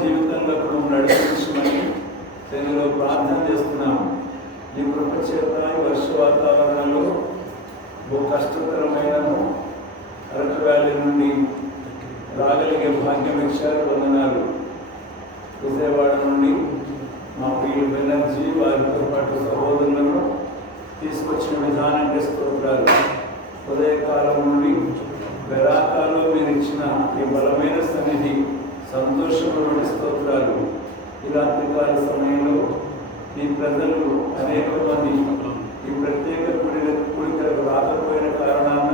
జీవితంలో నడిపించమని తెలుగులో ప్రార్థన చేస్తున్నాం. ఈ కృప చేత ఈ వర్ష వాతావరణంలో కష్టతరమైన అరకు వ్యాలీ నుండి రాగలిగే భాగ్యం ఇచ్చారు. వందనాలు. విజయవాడ నుండి మా ప్రియ బెనర్జీ వారితో పాటు సహోదరులను తీసుకొచ్చిన విధానానికి స్తోత్రాలు. ఉదయకాలం నుండి వెరాకాలో మీరు ఇచ్చిన ఈ బలమైన సన్నిధి సంతోషమైన స్తోత్రాలు. ఈ రాత్రికాల సమయంలో ఈ ప్రజలు అనేక మంది ఈ ప్రత్యేక కుడికలకు రాకపోయిన కారణాన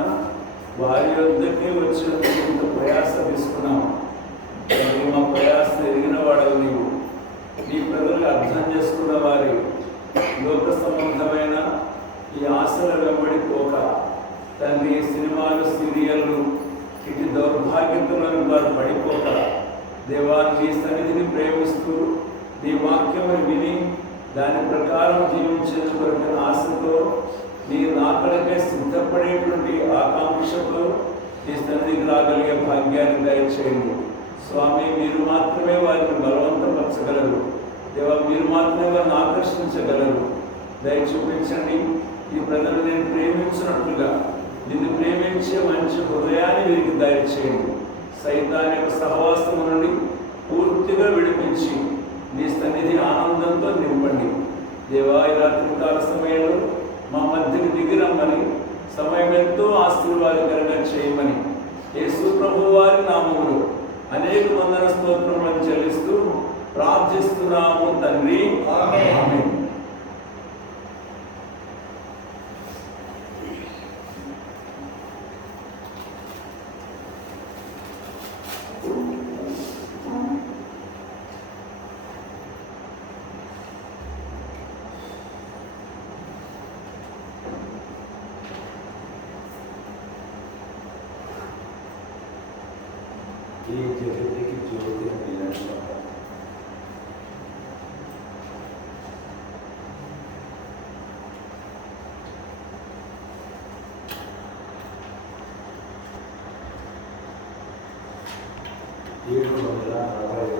వారి వద్దకే వచ్చినందుకు ఇంత ప్రయాస తీసుకున్నాం. మా ప్రయాస ఎరిగిన వాడవు నీవు. నీ ప్రజలు అర్థం చేసుకున్న వారి లోక సంబంధమైన ఈ ఆశల వెంబడి పోక తండ్రి సినిమాలు సీరియళ్ళు ఇటు దౌర్భాగ్యతలను వారు పడిపోక దేవా నీ సన్నిధిని ప్రేమిస్తూ నీ వాక్యమును విని దాని ప్రకారం జీవించేందుకు ఆశతో నీ రాకడకై సిద్ధపడేటువంటి ఆకాంక్షతో నీ సన్నిధికి రాగలిగే భాగ్యాన్ని దయచేయండి స్వామి. మీరు మాత్రమే వారిని బలవంతపరచగలరు దేవా. మీరు మాత్రమే వారిని ఆకర్షించగలరు. దయ చూపించండి. ఈ ప్రజలు నేను ప్రేమించినట్లుగా నిన్ను ప్రేమించే మంచి హృదయాన్ని వీరికి దయచేయండి. సైతాన్ యొక్క సహవాసం నుండి పూర్తిగా విడిపించి నీ సన్నిధి ఆనందంతో నింపండి దేవా. ఈ రాత్రికాల సమయంలో మా మధ్యకి దిగిరమ్మని, సమయం ఎంతో ఆశీర్వాదకరంగా చేయమని యేసు ప్రభు వారి నామములో అనేక వందన స్తోత్రములను చెల్లిస్తూ ప్రార్థిస్తున్నాము తండ్రి. ఆమేన్. ये जगत की ज्योति मिलन ये मेरा आवाज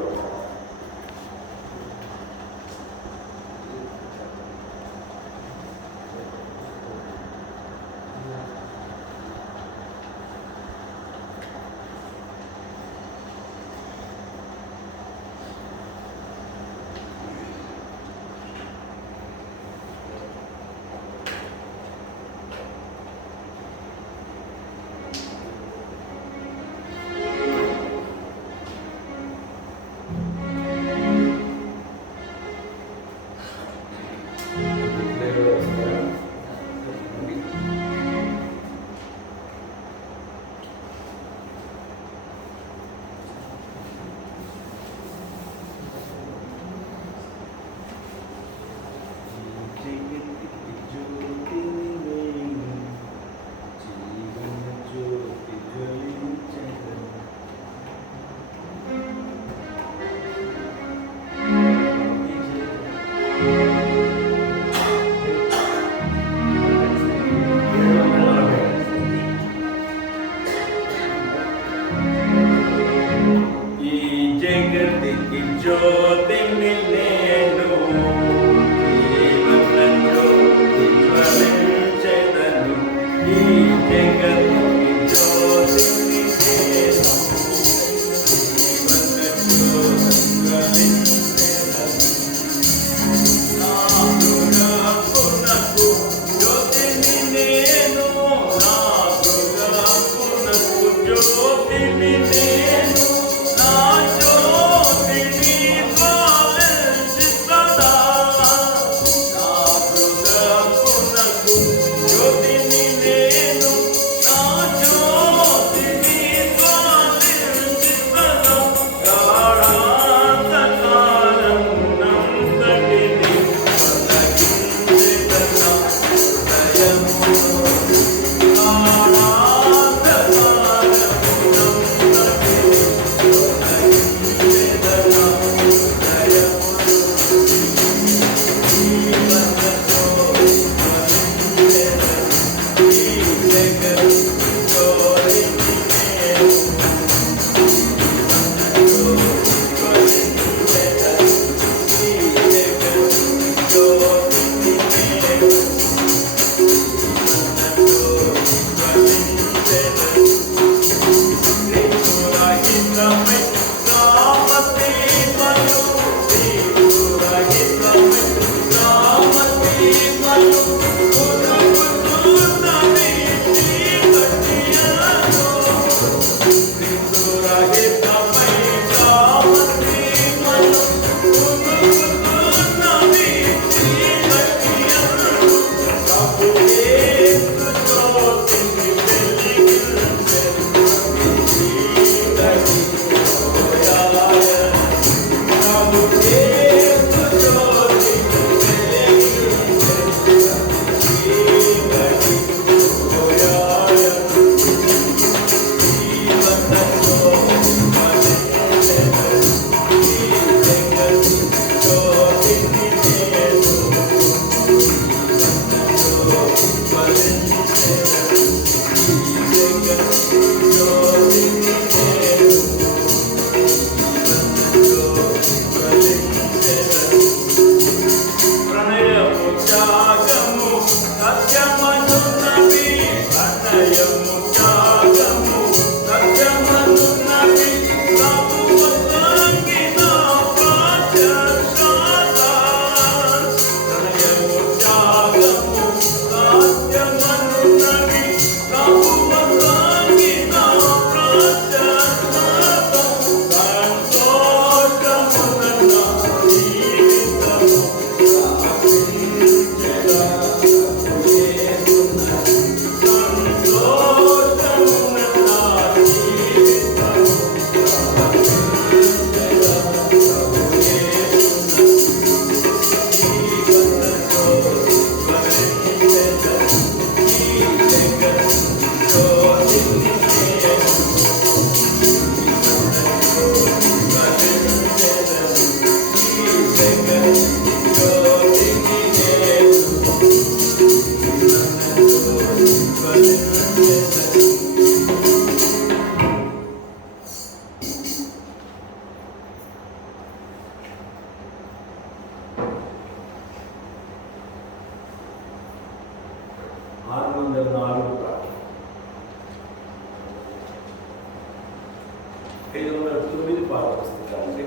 509 పాఠ పుస్తకాలండి.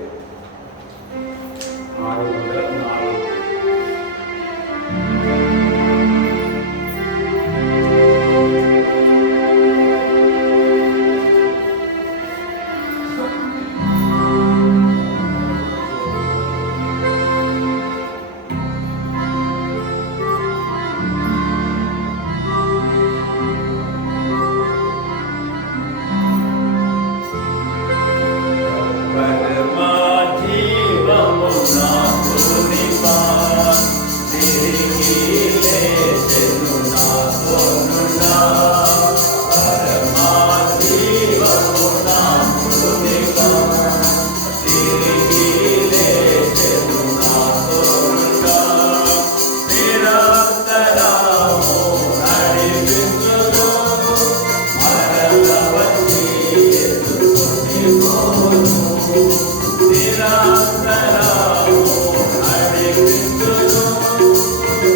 604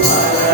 Para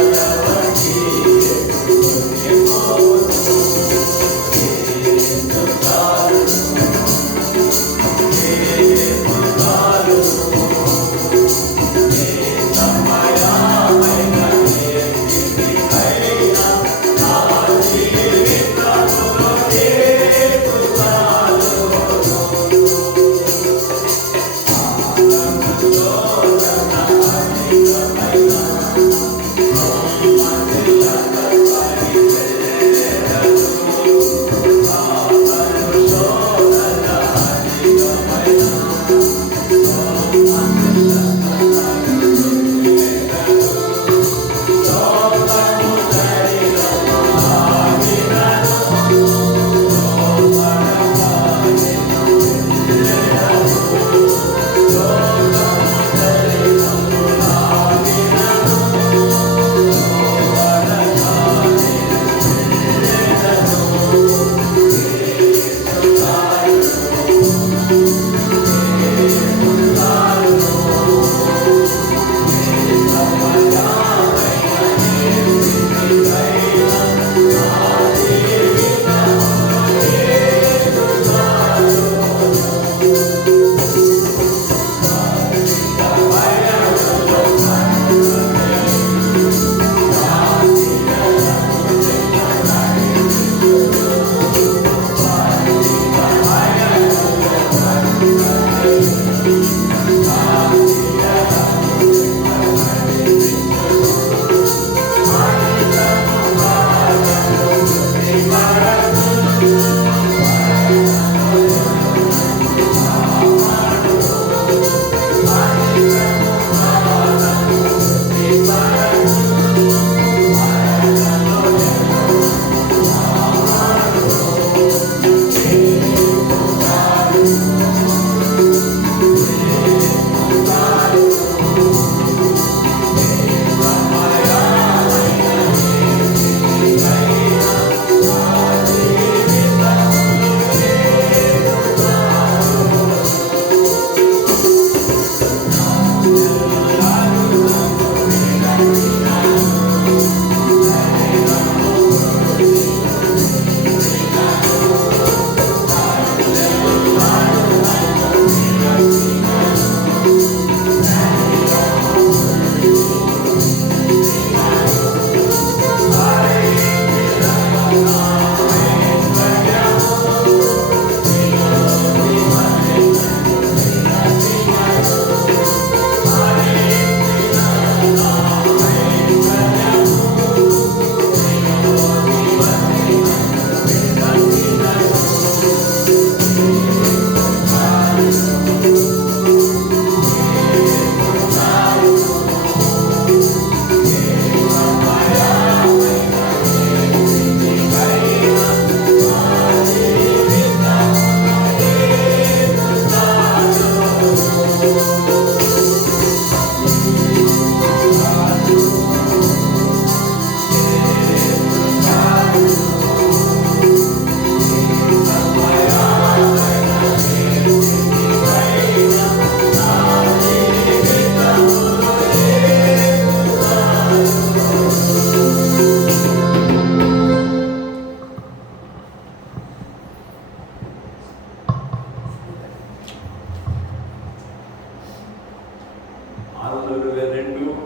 422,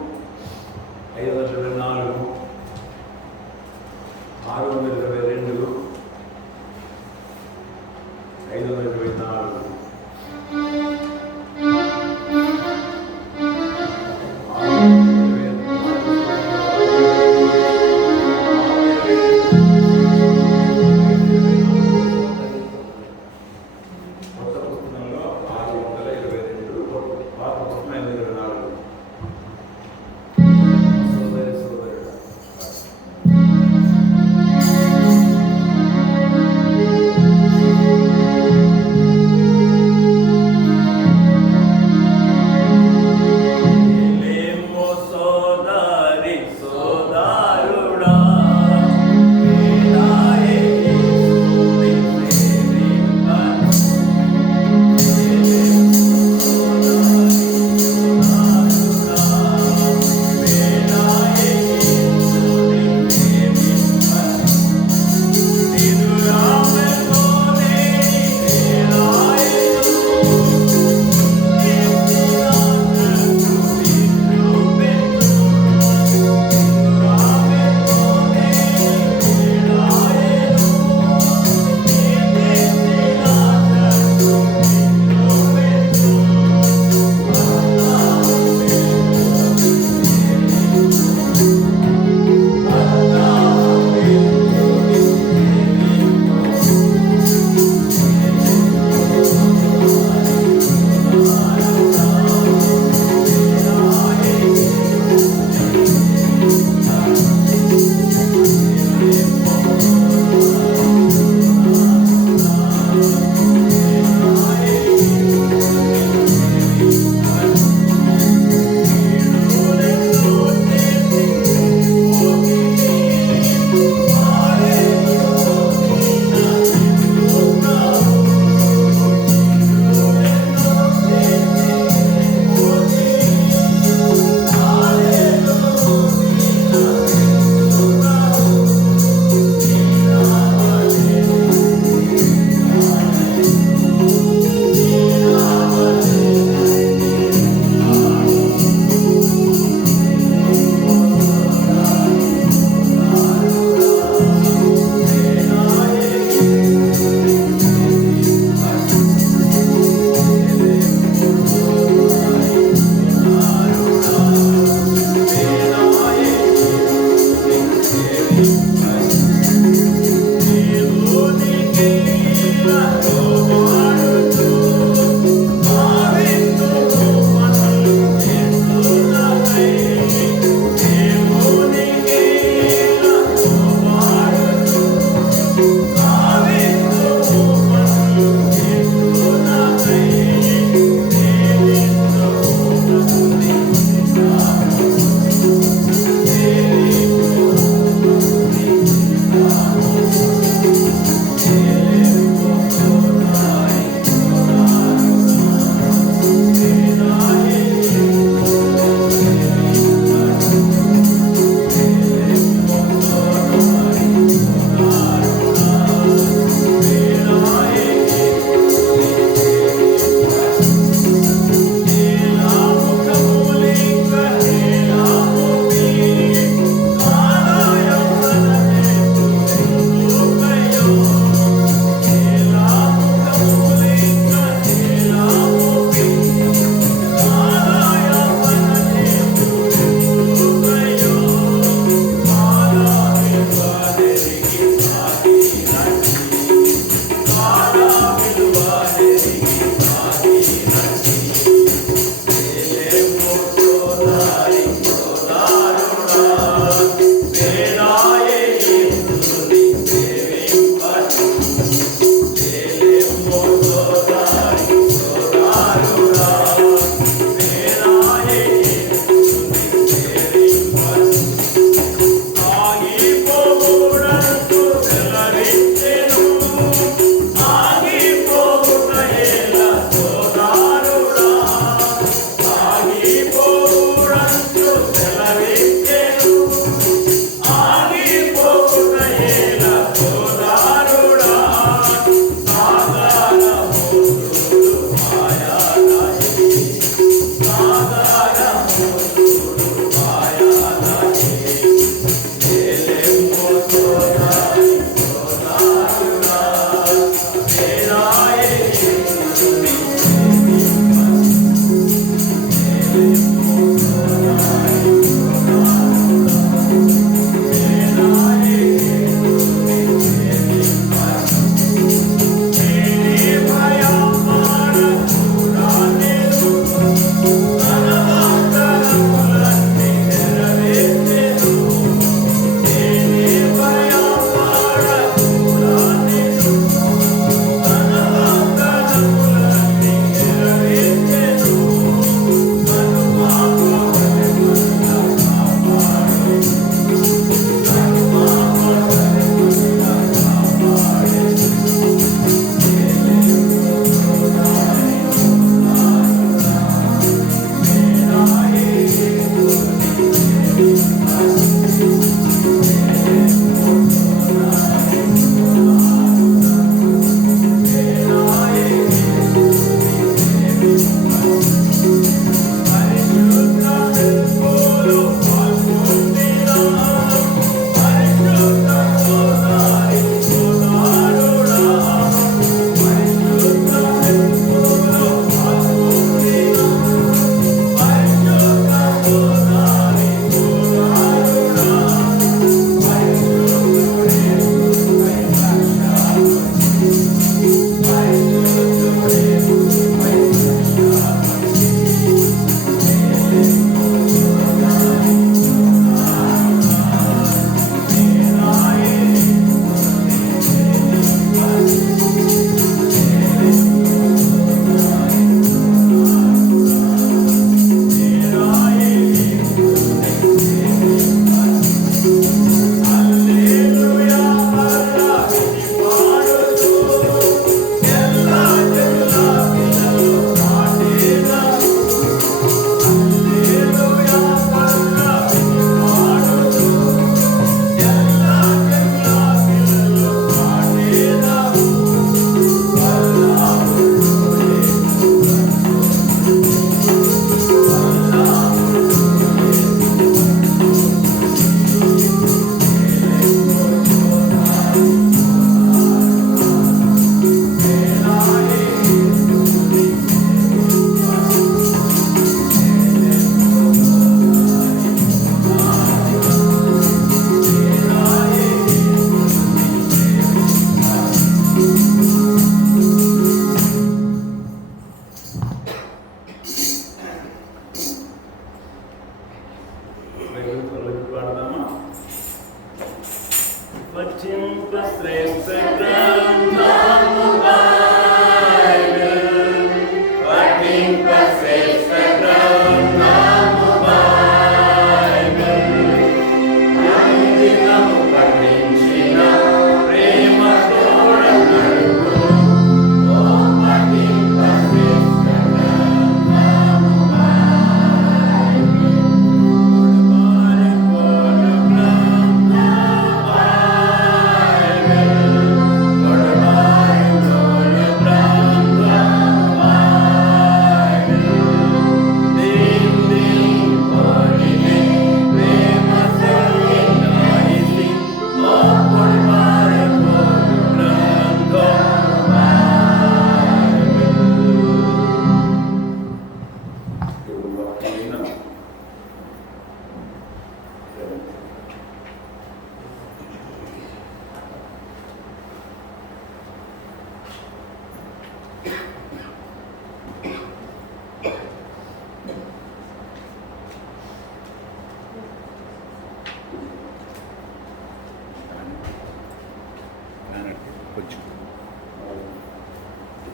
524, 622, 524, 622,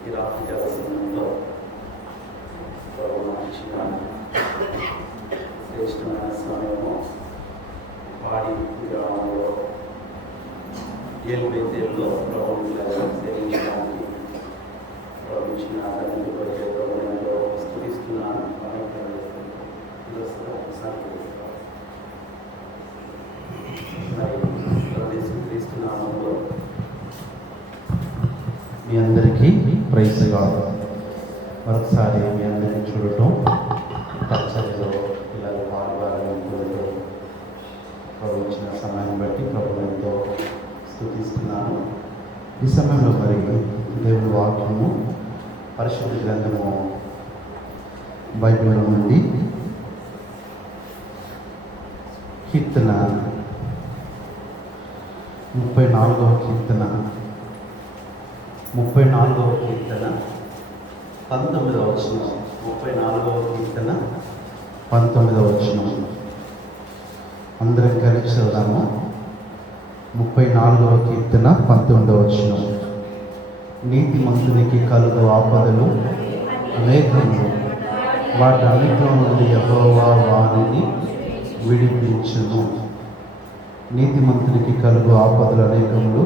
ఈ రాత్రి సమయంలో ఇచ్చిన శ్రేష్టమైన సమయము పాడి గ్రామంలో ఏలుబెత్తేల్లో ప్రభుత్వం సేవించడానికి ప్రభుత్వం ప్రభుత్వంలో స్థుతిస్తున్నాను. క్రీస్తునామంలో మీ అందరికీ ప్రైజ్ గాడ్. మరొకసారి మీ అందరికీ చూడటం పరిచర్యలో పిల్లలు పాల్గొనడంతో ప్రభు ఇచ్చిన సమయాన్ని బట్టి ప్రభుత్వం ఎంతో స్తుతిస్తున్నాను. ఈ సమయంలో మరి దేవుని వాక్యము పరిశుద్ధ గ్రంథము బైబిల్లో నుండి కీర్తన 34వ కీర్తన 19వ వచనం 34వ కీర్తన 19వ వచనం అందరం కలిసి చదువుదాము. 34వ కీర్తన 19వ వచనం. నీతిమంతునికి కలుగు ఆపదలు అనేకములు, వాటన్నిటిలో నుండి యెహోవా వారిని విడిపించును. నీతిమంతునికి కలుగు ఆపదలు అనేకములు,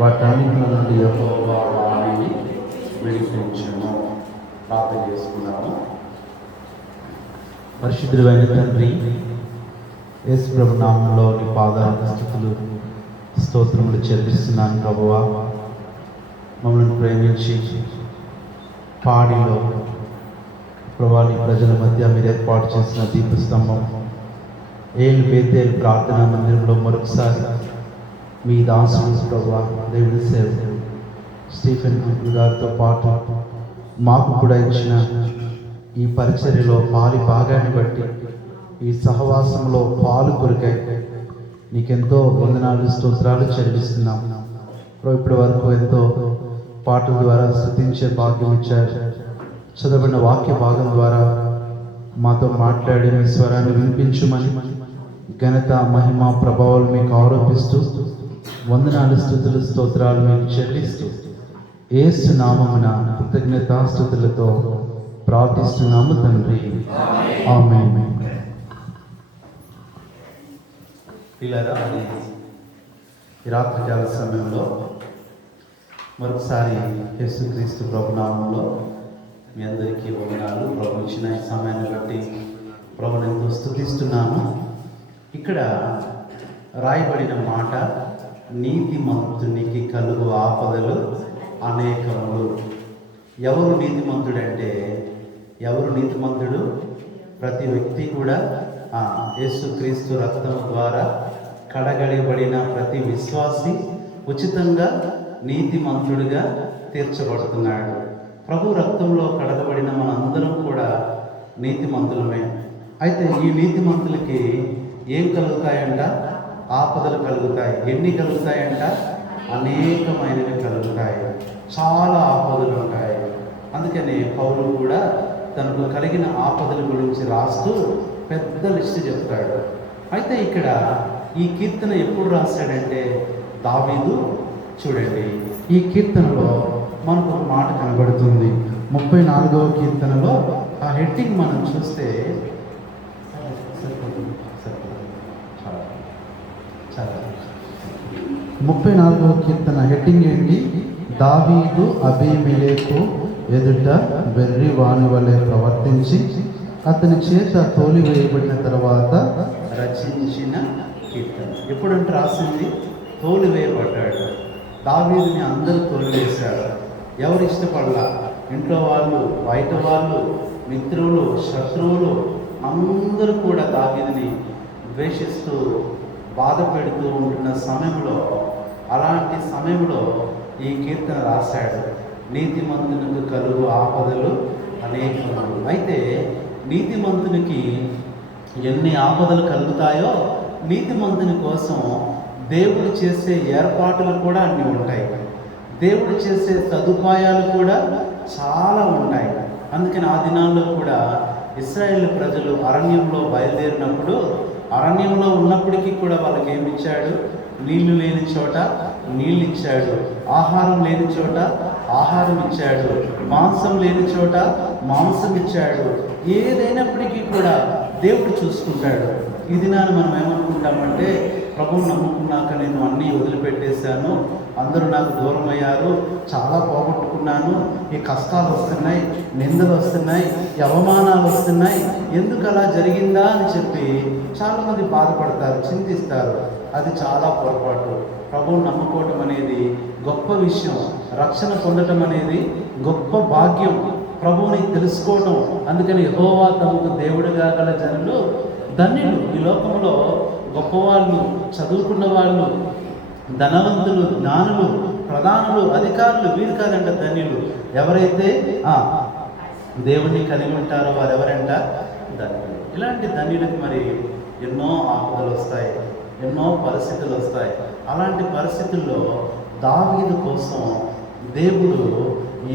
వాటన్నిటిలో నుండి యెహోవా వారిని విడిపించును. ప్రార్థన చేసుకున్నాము. పరిశుద్ధుడైన తండ్రి, యేసు ప్రభు నామములో నీ పాదాలకు స్తుతులు స్తోత్రములు చెల్లిస్తున్నాను. ప్రభువా, మమ్మల్ని ప్రేమించి పాడిలో ప్రభువా నీ ప్రజల మధ్య మీరు ఏర్పాటు చేసిన దీపస్తంభం ఏలుబెత్తేలు ప్రార్థనా మందిరంలో మరొకసారి మీ దాసుడు ప్రభువా దేవుని సేవకుడు స్టీఫెన్ అంకుల్ గారితో పాటు మాకు కూడా ఇచ్చిన ఈ పరిచర్యలో పాలి భాగాన్ని బట్టి ఈ సహవాసంలో పాలు కొరకై నీకెంతో వందనాలు స్తోత్రాలు చెల్లిస్తున్నాం. ఇప్పటి వరకు ఎంతో పాటల ద్వారా స్తుతించే భాగ్యం ఇచ్చారు. చదవబడిన వాక్య భాగం ద్వారా మాతో మాట్లాడి మీ స్వరాన్ని వినిపించుమని ఘనత మహిమ ప్రభావాలు మీకు ఆరోపిస్తూ వందనాలు స్తుతులు స్తోత్రాలు మీకు చెల్లిస్తూ యేసు నామమున కృతజ్ఞతాస్తుతులతో ప్రార్థిస్తున్నాము తండ్రి, ఆమేన్. పిల్లరా, ఈ రాత్రికాల సమయంలో మరొకసారి యేసుక్రీస్తు ప్రభు నామములో మీ అందరికీ వందనాలు. ప్రభు ఇచ్చిన ఈ సమయాన్ని బట్టి ప్రభుని ఎంతో స్తుతిస్తున్నాను. ఇక్కడ రాయబడిన మాట, నీతిమంతునికి కలుగు ఆపదలు అనేకములు. ఎవరు నీతిమంతుడంటే, ఎవరు నీతిమంతుడు? ప్రతి వ్యక్తి కూడా యేసుక్రీస్తు రక్తం ద్వారా కడగడిబడిన ప్రతి విశ్వాసి ఉచితంగా నీతిమంతుడిగా తీర్చబడుతున్నాడు. ప్రభు రక్తంలో కడగబడిన మనందరం కూడా నీతిమంతులమే. అయితే ఈ నీతిమంతులకి ఏం కలుగుతాయంట? ఆపదలు కలుగుతాయి. ఎన్ని కలుగుతాయంట? అనేకమైనవి కలుగుతాయి. చాలా ఆపదలు ఉంటాయి. అందుకని పౌలు కూడా తనకు కలిగిన ఆపదల గురించి రాస్తూ పెద్ద లిస్టు చెప్తాడు. అయితే ఇక్కడ ఈ కీర్తన ఎప్పుడు రాశాడంటే దావీదు. చూడండి, ఈ కీర్తనలో మనకు ఒక మాట కనబడుతుంది. 34వ కీర్తనలో ఆ హెడ్డింగ్ మనం చూస్తే 34వ కీర్తన హెడ్డింగ్ ఏంటి? దావీదు అబీమెలెకు ఎదుట వెర్రి వాని వలె ప్రవర్తించి అతని చేత తోలివేయబడిన తర్వాత రచించిన కీర్తన. ఎప్పుడంటే రాసింది? తోలివేయబడ్డాడు. దావీదుని అందరూ తోలివేశారు. ఎవరు ఇష్టపడలా? ఇంట్లో వాళ్ళు, బయట వాళ్ళు, మిత్రులు, శత్రువులు అందరూ కూడా దావీదుని ద్వేషిస్తూ బాధ పెడుతూ ఉంటున్న సమయంలో, అలాంటి సమయంలో ఈ కీర్తన రాశాడు. నీతిమంతునికి కలుగు ఆపదలు అనేకములు. అయితే నీతిమంతునికి ఎన్ని ఆపదలు కలుగుతాయో నీతిమంతుని కోసం దేవుడు చేసే ఏర్పాట్లు కూడా అన్నీ ఉంటాయి. దేవుడు చేసే సదుపాయాలు కూడా చాలా ఉంటాయి. అందుకని ఆ దినాల్లో కూడా ఇశ్రాయేలు ప్రజలు అరణ్యంలో బయలుదేరినప్పుడు, అరణ్యంలో ఉన్నప్పటికీ కూడా వాళ్ళకి ఏమి ఇచ్చాడు? నీళ్లు లేని చోట నీళ్ళు ఇచ్చాడు, ఆహారం లేని చోట ఆహారం ఇచ్చాడు, మాంసం లేని చోట మాంసం ఇచ్చాడు. ఏదైనప్పటికీ కూడా దేవుడు చూసుకుంటాడు. ఈ దినాన్ని మనం ఏమనుకుంటామంటే, ప్రభువుని నమ్ముకున్నాక నేను అన్నీ వదిలిపెట్టేశాను, అందరూ నాకు దూరం అయ్యారు, చాలా పోగొట్టుకున్నాను, ఈ కష్టాలు వస్తున్నాయి, నిందలు వస్తున్నాయి, ఈ అవమానాలు వస్తున్నాయి, ఎందుకు అలా జరిగిందా అని చెప్పి చాలామంది బాధపడతారు, చింతిస్తారు. అది చాలా పొరపాటు. ప్రభువుని నమ్ముకోవటం అనేది గొప్ప విషయం. రక్షణ పొందటం అనేది గొప్ప భాగ్యం. ప్రభువుని తెలుసుకోవటం. అందుకని యెహోవా తమకు దేవుడిగా గల జనులు ధన్యులు. ఈ లోకంలో గొప్పవాళ్ళు, చదువుకున్న వాళ్ళు, ధనవంతులు, జ్ఞానులు, ప్రధానులు, అధికారులు, వీరు కాదంట ధన్యులు. ఎవరైతే దేవుణ్ణి కలిగి ఉంటారో వారు ఎవరంట? ధన్యులు. ఇలాంటి ధన్యులకు మరి ఎన్నో ఆపదలు వస్తాయి, ఎన్నో పరిస్థితులు వస్తాయి. అలాంటి పరిస్థితుల్లో దావీదు కోసం దేవుడు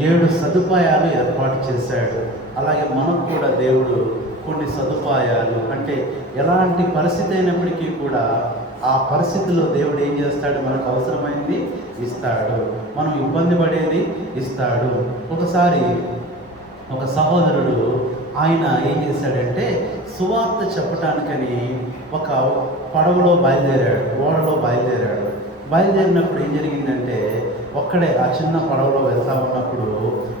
7 సదుపాయాలు ఏర్పాటు చేశాడు. అలాగే మనకు కూడా దేవుడు కొన్ని సదుపాయాలు, అంటే ఎలాంటి పరిస్థితి అయినప్పటికీ కూడా ఆ పరిస్థితిలో దేవుడు ఏం చేస్తాడు? మనకు అవసరమైంది ఇస్తాడు, మనం ఇబ్బంది పడేది ఇస్తాడు. ఒకసారి ఒక సహోదరుడు ఆయన ఏం చేశాడంటే, సువార్త చెప్పటానికని ఒక పడవలో బయలుదేరాడు, ఓడలో బయలుదేరాడు. బయలుదేరినప్పుడు ఏం జరిగిందంటే, ఒక్కడే ఆ చిన్న పడవలో వెళ్తా ఉన్నప్పుడు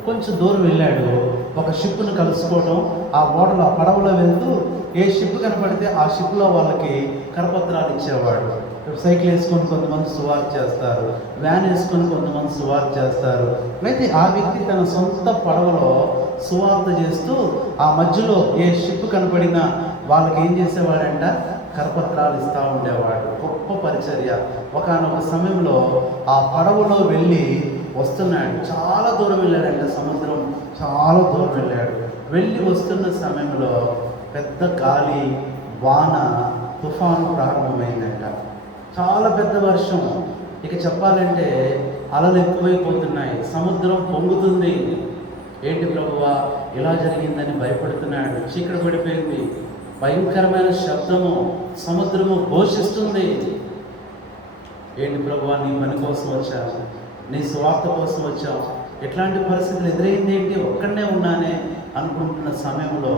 కొంచెం దూరం వెళ్ళాడు. ఒక షిప్ను కలుసుకోవడం, ఆ ఓడలో ఆ పడవలో వెళ్తూ ఏ షిప్ కనపడితే ఆ షిప్లో వాళ్ళకి కరపత్రాలు ఇచ్చేవాడు. సైకిల్ వేసుకొని కొంతమంది సువార్త చేస్తారు, వ్యాన్ వేసుకొని కొంతమంది సువార్త చేస్తారు. అయితే ఆ వ్యక్తి తన సొంత పడవలో సువార్త చేస్తూ ఆ మధ్యలో ఏ షిప్ కనపడినా వాళ్ళకి ఏం చేసేవాడంట? కరపత్రాలు ఇస్తూ ఉండేవాడు. గొప్ప పరిచర్య. ఒకానొక సమయంలో ఆ పడవలో వెళ్ళి వస్తున్నాడు. చాలా దూరం వెళ్ళాడంట, సముద్రం చాలా దూరం వెళ్ళాడు. వెళ్ళి వస్తున్న సమయంలో పెద్ద గాలి, వాన, తుఫాను ప్రారంభమైందంట. చాలా పెద్ద వర్షం. ఇక చెప్పాలంటే అలలు ఎక్కువైపోతున్నాయి, సముద్రం పొంగుతుంది. ఏంటి ప్రభువా ఇలా జరిగిందని భయపడుతున్నాడు. చీకటి పడిపోయింది, భయంకరమైన శబ్దము, సముద్రము ఘోషిస్తుంది. ఏంటి ప్రభువా, నీ పని కోసం వచ్చావు, నీ స్వార్థ కోసం వచ్చావు, ఎట్లాంటి పరిస్థితులు ఎదురైంది ఏంటి, ఒక్కడనే ఉన్నానే అనుకుంటున్న సమయంలో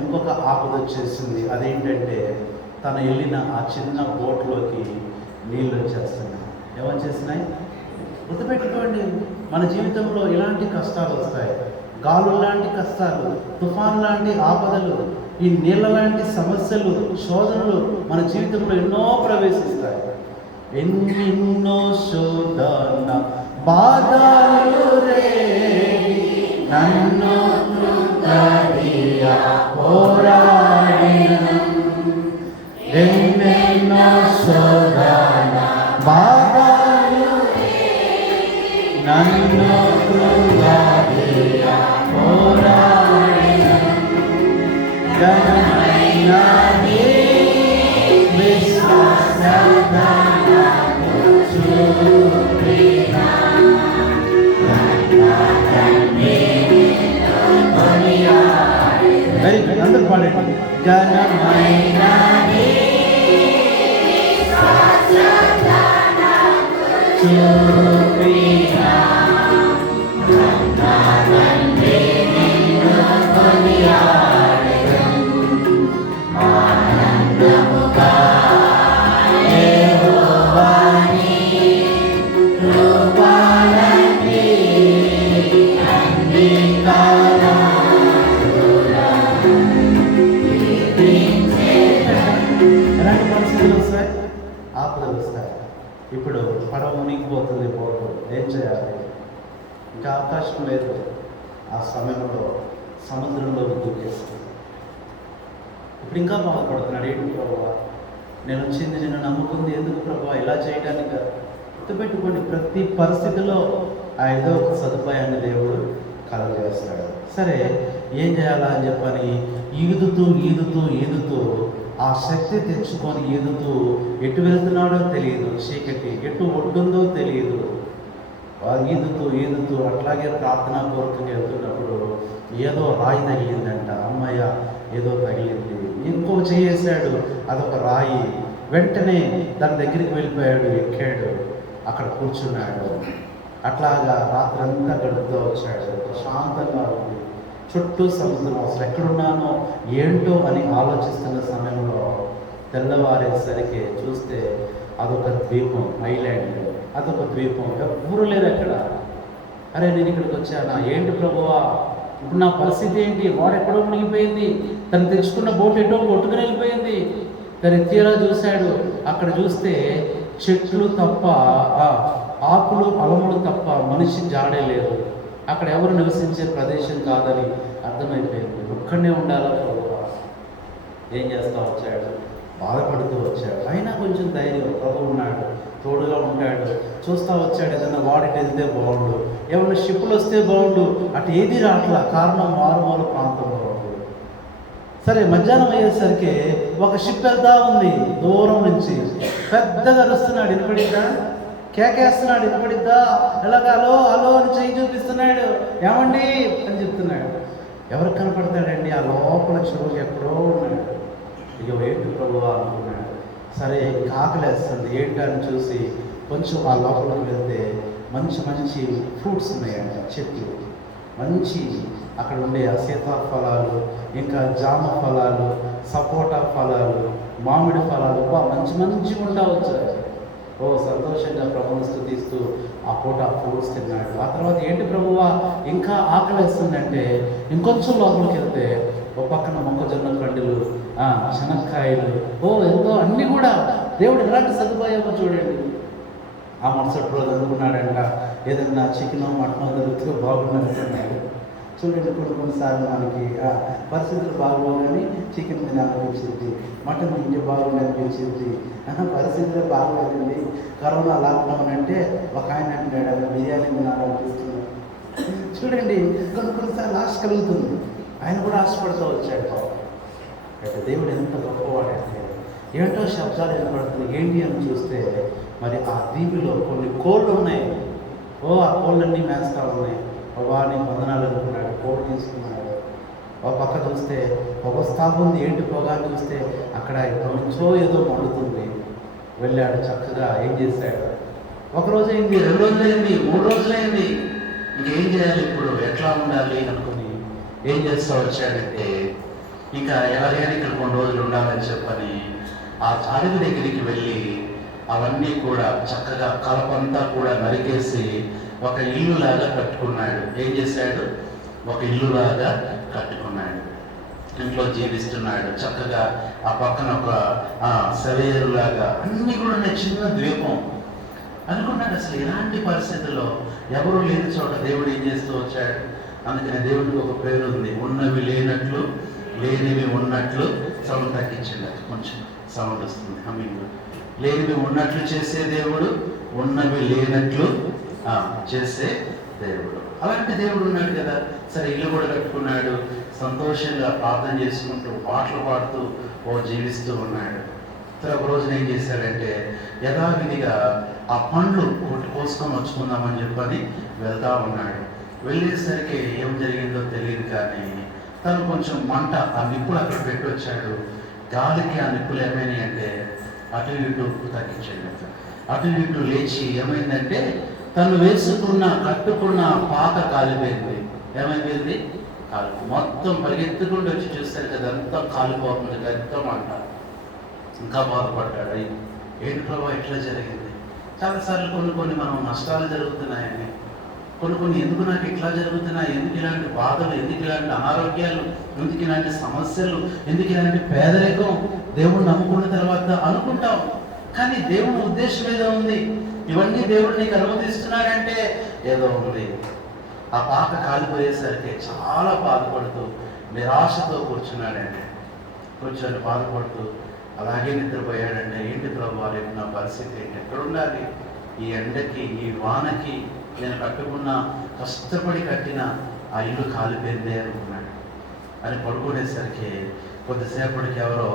ఇంకొక ఆపద వచ్చేసింది. అదేంటంటే, తను వెళ్ళిన ఆ చిన్న బోట్లోకి నీళ్ళు వచ్చేస్తున్నాయి. ఏమొచ్చేసినాయి? గుర్తుపెట్టుకోండి, మన జీవితంలో ఇలాంటి కష్టాలు వస్తాయి. గాలు లాంటి కష్టాలు, తుఫాన్ లాంటి ఆపదలు, ఈ నీళ్ళ లాంటి సమస్యలు, శోధనలు మన జీవితంలో ఎన్నో ప్రవేశిస్తాయి. ఎన్నెన్నో శోధన బాధలు నన్ను పోరాడిన, ఎన్నెన్నో శోధన బాధలు నన్ను పోరాడిన, ఘనమైన వెరీ గుడ్, అందరూ పాడండి. ఘనమైన ఎలాంటి పరిస్థితులు వస్తాయి? ఆపదలు వస్తాయి. ఇప్పుడు పడవ మునిగిపోతుంది, పోటు ఏం చేయాలి? ఇంకా అవకాశం లేదు. ఆ సమయంలో సముద్రంలో దూకేస్తుంది. ఇప్పుడు ఇంకా బాధపడుతున్నాడు. ఏంటి ప్రభువా, నేను వచ్చింది నిన్ను నమ్ముకుంది ఎందుకు ప్రభువా, ఇలా చేయడానికి? గుర్తుపెట్టుకోండి, ప్రతి పరిస్థితిలో ఆ ఏదో ఒక సదుపాయాన్ని దేవుడు కలుగజేస్తాడు. సరే, ఏం చేయాలా అని చెప్పని ఈదుతూ ఆ శక్తి తెచ్చుకొని ఈదుతూ ఎటు వెళ్తున్నాడో తెలియదు, చీకటి ఎటు ఒడ్డుందో తెలియదు. ఈదుతూ అట్లాగే ప్రార్థనాపూర్వకంగా వెళ్తున్నప్పుడు ఏదో రాయి తగిలిందంట. అమ్మయ్య, ఏదో తగిలింది. ఇంకో చేసాడు, అదొక రాయి. వెంటనే దాని దగ్గరికి వెళ్ళిపోయాడు, ఎక్కాడు, అక్కడ కూర్చున్నాడు. అట్లాగా రాత్రంతా గడుపుతూ వచ్చాడు. ప్రశాంతంగా ఉంది, చుట్టూ సముద్రం, అసలు ఎక్కడున్నానో ఏంటో అని ఆలోచిస్తున్న సమయంలో తెల్లవారేసరికి చూస్తే అదొక ద్వీపం, ఐలాండ్, అదొక ద్వీపం, ఎవ్వరూ లేరు అక్కడ. అరే నేను ఇక్కడికి వచ్చానా, ఏంటి ప్రభువా ఇప్పుడు నా పరిస్థితి ఏంటి? వాడు ఎక్కడో మునిగిపోయింది, తను తెచ్చుకున్న బోట్ ఎటో కొట్టుకుని వెళ్ళిపోయింది. తను తీరా చూశాడు, అక్కడ చూస్తే చెట్లు తప్ప, ఆకులు అలములు తప్ప మనిషి జాడే లేదు. అక్కడ ఎవరు నివసించే ప్రదేశం కాదని అర్థమైపోయింది. ఒక్కడే ఉండాలా ప్రభువా? ఏం చేస్తా వచ్చాడు, బాధపడుతూ వచ్చాడు. అయినా కొంచెం ధైర్యం, ప్రభు ఉన్నాడు, తోడుగా ఉంటాడు. చూస్తూ వచ్చాడు, ఏదైనా వాడికి వెళ్తే బాగుండు, ఏమన్నా షిప్పులు వస్తే బాగుండు, అటు ఏది రాట్లా, కారణం మారుమూల ప్రాంతంలో ఉంది. సరే మధ్యాహ్నం అయ్యేసరికి ఒక షిప్ వెళ్తా ఉంది, దూరం నుంచి పెద్దగా అరుస్తున్నాడు, వినపడిద్దా? కేకేస్తున్నాడు, వినపడిద్దా? ఎలాగ అలో అలో అని చేయి చూపిస్తున్నాడు, ఏమండి అని చెప్తున్నాడు. ఎవరు కనపడతాడండి? ఆ లోపల చెరువు ఎక్కడో ఉన్నాడు. ఇక ఏంటి ప్రభువా అనుకున్నాడు. సరే కాకలేస్తుంది, ఏంటని చూసి కొంచెం ఆ లోపలికి వెళ్తే మంచి మంచి ఫ్రూట్స్ ఉన్నాయంట, చెట్లు మంచి. అక్కడ ఉండే ఆ సీతాఫలాలు, ఇంకా జామ ఫలాలు, సపోటా ఫలాలు, మామిడి ఫలాలు, మంచి మంచిగా ఉంటా వచ్చారు. ఓ సంతోషంగా ప్రభువును స్తుతిస్తూ ఆ పూట ఫ్రూట్స్ తిన్నాడు. ఆ తర్వాత ఏంటి ప్రభువా ఇంకా ఆకలేస్తుందంటే ఇంకొంచెం లోపలికి వెళ్తే ఒక పక్కన మొక్కజొన్న కండులు, శనక్కాయలు, ఎంతో అన్నీ కూడా దేవుడు ఎలాంటి సదుపాయామో చూడండి. ఆ మరుసటి రోజు అనుకున్నాడంట, ఏదన్నా చికెనో మటనో దొరికితే బాగుందనుకున్నాడు. చూడండి, కొన్నిసార్లు మనకి పరిస్థితులు బాగోగానే చికెన్ తినాలనిపించింది, మటన్ ఇంటి బాగుండనిపించింది. పరిస్థితులు బాగోదండి, కరోనా లాక్డౌన్ అంటే ఒక ఆయన అంటాడు బిర్యానీ తినాలనిపిస్తుంది. చూడండి, కొన్నిసార్లు ఆశ కలుగుతుంది. ఆయన కూడా ఆశపడుతూ వచ్చాడు. అయితే దేవుడు ఎంత గొప్పవాడంటే ఏంటో శబ్దాలు వినపడుతుంది. ఏంటి అని చూస్తే మరి ఆ దీవిలో కొన్ని కోళ్ళు ఉన్నాయి. ఆ కోళ్ళన్నీ మేస్తా ఉన్నాయి. వాడిని వందనాలు అనుకున్నాడు, కోళ్ళు తీసుకున్నాడు. ఒక పక్క చూస్తే పొగ స్థాపంది, ఏంటి పొగ అని చూస్తే అక్కడ కొంచెం ఏదో మండుతుంది. వెళ్ళాడు, చక్కగా ఏం చేశాడు, ఒకరోజు అయింది, 2 రోజులైంది, 3 రోజులైంది, ఇంకేం చేయాలి ఇప్పుడు, ఎట్లా ఉండాలి అనుకుని ఏం చేస్తూ వచ్చాడంటే ఇంకా ఎలాగైనా ఇక్కడ కొన్ని రోజులు ఉండాలని చెప్పని ఆ అడవి దగ్గరికి వెళ్ళి అవన్నీ కూడా చక్కగా కలపంతా కూడా నరికేసి ఒక ఇల్లులాగా కట్టుకున్నాడు. ఏం చేశాడు, ఒక ఇల్లులాగా కట్టుకున్నాడు. ఇంట్లో జీవిస్తున్నాడు చక్కగా. ఆ పక్కన ఒక సెలయేరులాగా అన్నీ కూడా చిన్న ద్వీపం అనుకున్నాడు. అసలు ఇలాంటి పరిస్థితుల్లో ఎవరు లేని చోట దేవుడు ఏం చేస్తూ వచ్చాడు. అందుకని దేవుడికి ఒక పేరు ఉంది, ఉన్నవి లేనట్లు లేనివి ఉన్నట్లు. సౌండ్ తగ్గించండి, కొంచెం సౌండ్ వస్తుంది హమ్మింగ్. లేనివి ఉన్నట్లు చేసే దేవుడు, ఉన్నవి లేనట్లు చేసే దేవుడు. అలాంటి దేవుడు ఉన్నాడు కదా. సరే ఇల్లు కూడా కట్టుకున్నాడు, సంతోషంగా ప్రార్థన చేసుకుంటూ పాటలు పాడుతూ జీవిస్తూ ఉన్నాడు. సరే ఒక రోజున ఏం చేశాడంటే యథావిధిగా ఆ పండ్లు కోసుకొని వచ్చుకుందామని చెప్పని వెళ్తా ఉన్నాడు. వెళ్ళేసరికి ఏం జరిగిందో తెలియదు, కానీ తను కొంచెం మంట ఆ నిప్పులు అక్కడ పెట్టి వచ్చాడు. గాలికి ఆ నిప్పులు ఏమైనాయి అంటే అటు ఇటు తగ్గించాడు. అటు ఇటు లేచి ఏమైందంటే తను కట్టుకున్న పాక కాలిపోయింది. ఏమైపోయింది, కాలి మొత్తం పరిగెత్తుకుంటూ వచ్చి చూస్తారు కదా, అంతా కాలిపోతుంది, ఎంతో మంట. ఇంకా బాధపడ్డాడు, ఏంటి ప్రభావ ఇట్లా జరిగింది. చాలాసార్లు కొన్ని మనం నష్టాలు జరుగుతున్నాయని, కొన్ని ఎందుకు నాకు ఇట్లా జరుగుతున్నాయి, ఎందుకు ఇలాంటి బాధలు, ఎందుకు ఇలాంటి అనారోగ్యాలు, ఎందుకు ఇలాంటి సమస్యలు, ఎందుకు ఇలాంటి పేదరికం దేవుడు నమ్ముకున్న తర్వాత అనుకుంటాం. కానీ దేవుని ఉద్దేశం ఏదో ఉంది. ఇవన్నీ దేవుడు నీకు అనుమతిస్తున్నాడంటే ఏదో ఉంది. ఆ పాక కాలిపోయేసరికి చాలా బాధపడుతూ నిరాశతో కూర్చున్నాడండి. కూర్చొని బాధపడుతూ అలాగే నిద్రపోయాడంటే ఏంటి ప్రభు రేపు నా పరిస్థితి ఏంటి, ఎక్కడ ఉండాలి, ఈ ఎండకి ఈ వానకి నేను కట్టుకున్న కష్టపడి కట్టిన ఆ ఇల్లు కాలిపోయిందే అనుకున్నాడు. అని పడుకునేసరికి కొద్దిసేపటికి ఎవరో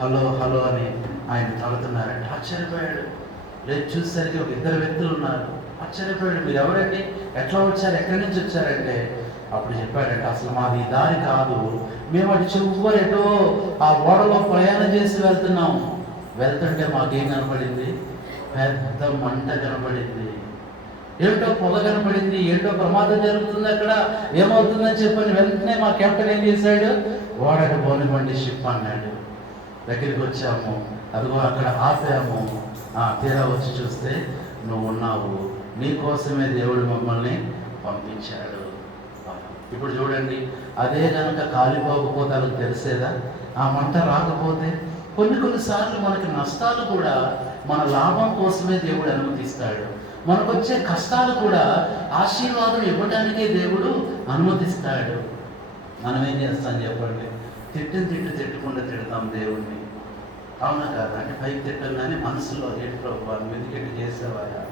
హలో హలో అని ఆయన తలుతున్నారంటే ఆశ్చర్యపోయాడు. లేదు చూసేసరికి ఒక 2 వ్యక్తులు ఉన్నారు. ఆశ్చర్యపోయాడు, మీరు ఎవరండి, ఎట్లా వచ్చారు, ఎక్కడి నుంచి వచ్చారంటే అప్పుడు చెప్పాడంటే అసలు మాది దారి కాదు, మేము అటు చివరి ఎటో ఆ ఓడలో ప్రయాణం చేసి వెళ్తుంటే మాకేం కనపడింది, పెద్ద మంట కనపడింది. ఏంటో పొగ కనపడింది, ఏంటో ప్రమాదం జరుగుతుంది, అక్కడ ఏమవుతుందని చెప్పని వెంటనే మా కెప్టెన్ ఏం చేశాడు, ఓడకు పోనివ్వండి షిప్ అన్నాడు. దగ్గరికి వచ్చాము, అదిగో అక్కడ ఆపాము. తీరా వచ్చి చూస్తే నువ్వు ఉన్నావు, నీకోసమే దేవుడు మమ్మల్ని పంపించాడు. ఇప్పుడు చూడండి, అదే కనుక కాలిపోకపోతే వాళ్ళకి తెలిసేదా? ఆ మంట రాకపోతే కొన్నిసార్లు మనకి నష్టాలు కూడా మన లాభం కోసమే దేవుడు అనుమతిస్తాడు. మనకు వచ్చే కష్టాలు కూడా ఆశీర్వాదం ఇవ్వడానికే దేవుడు అనుమతిస్తాడు. మనం ఏం చేస్తాం చెప్పండి? తిట్టకుండా తిడతాం దేవుడిని, అవునా కాదా? అంటే పైకి తిట్టగానే మనసులో ఏంటి ప్రభు మీదికెట్టి చేసేవారా,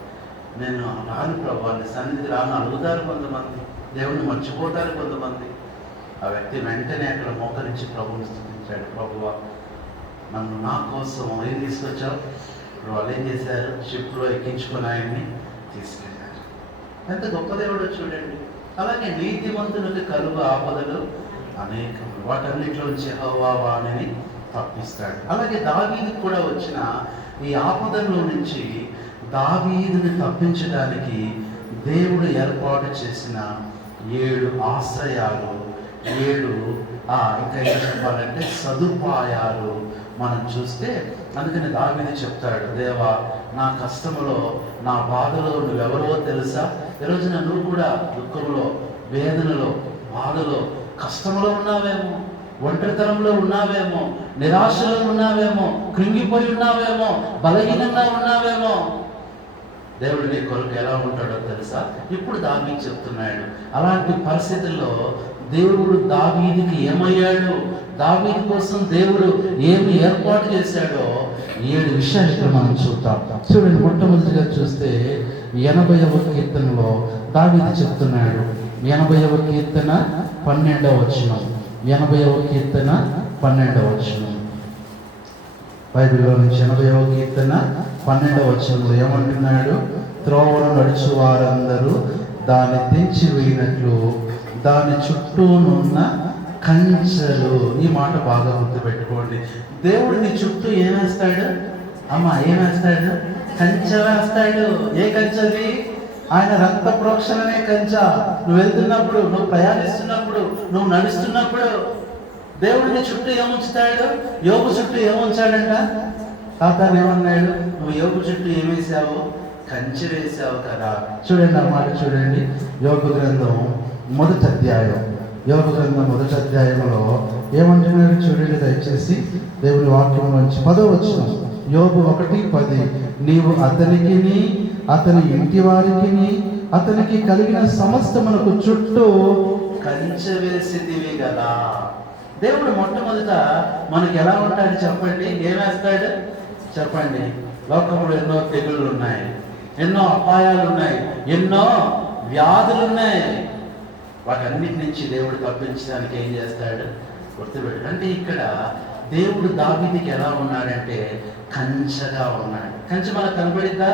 నేను రాను ప్రభు అని సన్నిధి రాను అడుగుతారు కొంతమంది, దేవుడిని మర్చిపోతారు కొంతమంది. ఆ వ్యక్తి వెంటనే అక్కడ మోకరించి ప్రభుని స్తుతించాడు. ప్రభువా, నన్ను నా కోసం ఏం తీసుకొచ్చావు? ఇప్పుడు వాళ్ళు ఏం చేశారు? షిప్లో ఎక్కించుకొని ఆయన్ని తీసుకెళ్ళారు. ఎంత గొప్ప దేవుడో చూడండి. అలాగే నీతిమంతునికి కలుగు ఆపదలు అనేకం, వాటన్నిటిలోంచి యెహోవా వాణిని తప్పిస్తాడు. అలాగే దావీదుకు కూడా వచ్చిన ఈ ఆపదల్లో నుంచి దావీదుని తప్పించడానికి దేవుడు ఏర్పాటు చేసిన 7 ఆశ్రయాలు, 7 ఇంకా ఏం చెప్పాలంటే సదుపాయాలు మనం చూస్తే, అందుకని దావీదు చెప్తాడు, దేవా నా కష్టములో నా బాధలో నువ్వెవరో తెలుసా? ఈరోజున నువ్వు కూడా దుఃఖంలో, వేదనలో, బాధలో, కష్టంలో ఉన్నావేమో, ఒంటరితనంలో ఉన్నావేమో, నిరాశలో ఉన్నావేమో, కృంగిపోయి ఉన్నావేమో, బలహీనంగా ఉన్నావేమో. దేవుడు నీ కొరకు ఎలా ఉంటాడో తెలుసా? ఇప్పుడు దావీదు చెప్తున్నాడు. అలాంటి పరిస్థితుల్లో దేవుడు దావీదుకి ఏమయ్యాడు, దావీదు కోసం దేవుడు ఏమి ఏర్పాటు చేశాడో 7 విషయాలు ఇక్కడ మనం చూద్దాం. చూడండి, మొట్టమొదటిగా చూస్తే 80వ కీర్తనలో దావీదు చెప్తున్నాడు. 80వ కీర్తన 12వ వచనం. 80వ కీర్తన 12వ వచనం. బైబిల్లో నుంచి 80వ కీర్తన 12వ వచనంలో ఏమంటున్నాడు? త్రోవను నడుచు వారందరూ దాన్ని తెంచి వేయినట్లు దాని చుట్టూనున్న కంచెలు. ఈ మాట బాగా గుర్తుపెట్టుకోండి. దేవుడు నీ చుట్టూ ఏమేస్తాడు అమ్మా? ఏమేస్తాడు? కంచె వేస్తాడు. ఏ కంచెది? ఆయన రక్త ప్రోక్షణనే కంచె. నువ్వు వెళ్తున్నప్పుడు, నువ్వు ప్రయాణిస్తున్నప్పుడు, నువ్వు నడుస్తున్నప్పుడు దేవుడు నీ చుట్టూ ఏముంచుతాడు? యోగు చుట్టూ ఏముంచాడంట? సాతాను ఏమన్నాడు? నువ్వు యోగు చుట్టూ ఏమేసావు? కంచె వేసావు కదా. చూడండి ఆ మాట చూడండి. యోగు గ్రంథం 1వ అధ్యాయం. యోగు గ్రంథం 1వ అధ్యాయంలో ఏమంటున్నాడు చూడండి దయచేసి. దేవుని వాక్యం నుంచి 10వ వచనం. యోగు 1:10. నీవు అతనికిని అతని ఇంటి వారికిని అతనికి కలిగిన సమస్తమునకు చుట్టూ కంచె వేసిదివి కదా. దేవుడు మొట్టమొదట మనకి ఎలా ఉంటాడు చెప్పండి? ఏమేస్తాడు చెప్పండి? లోకంలో ఎన్నో తెగుళ్ళు ఉన్నాయి, ఎన్నో అపాయాలు ఉన్నాయి, ఎన్నో వ్యాధులు ఉన్నాయి. వాటన్నిటి నుంచి దేవుడు తప్పించడానికి ఏం చేస్తాడు? గుర్తుపెట్టు. అంటే ఇక్కడ దేవుడు దావీదుకి ఎలా ఉన్నాడంటే కంచెగా ఉన్నాడు. కంచె మనకు కనబడిద్దా?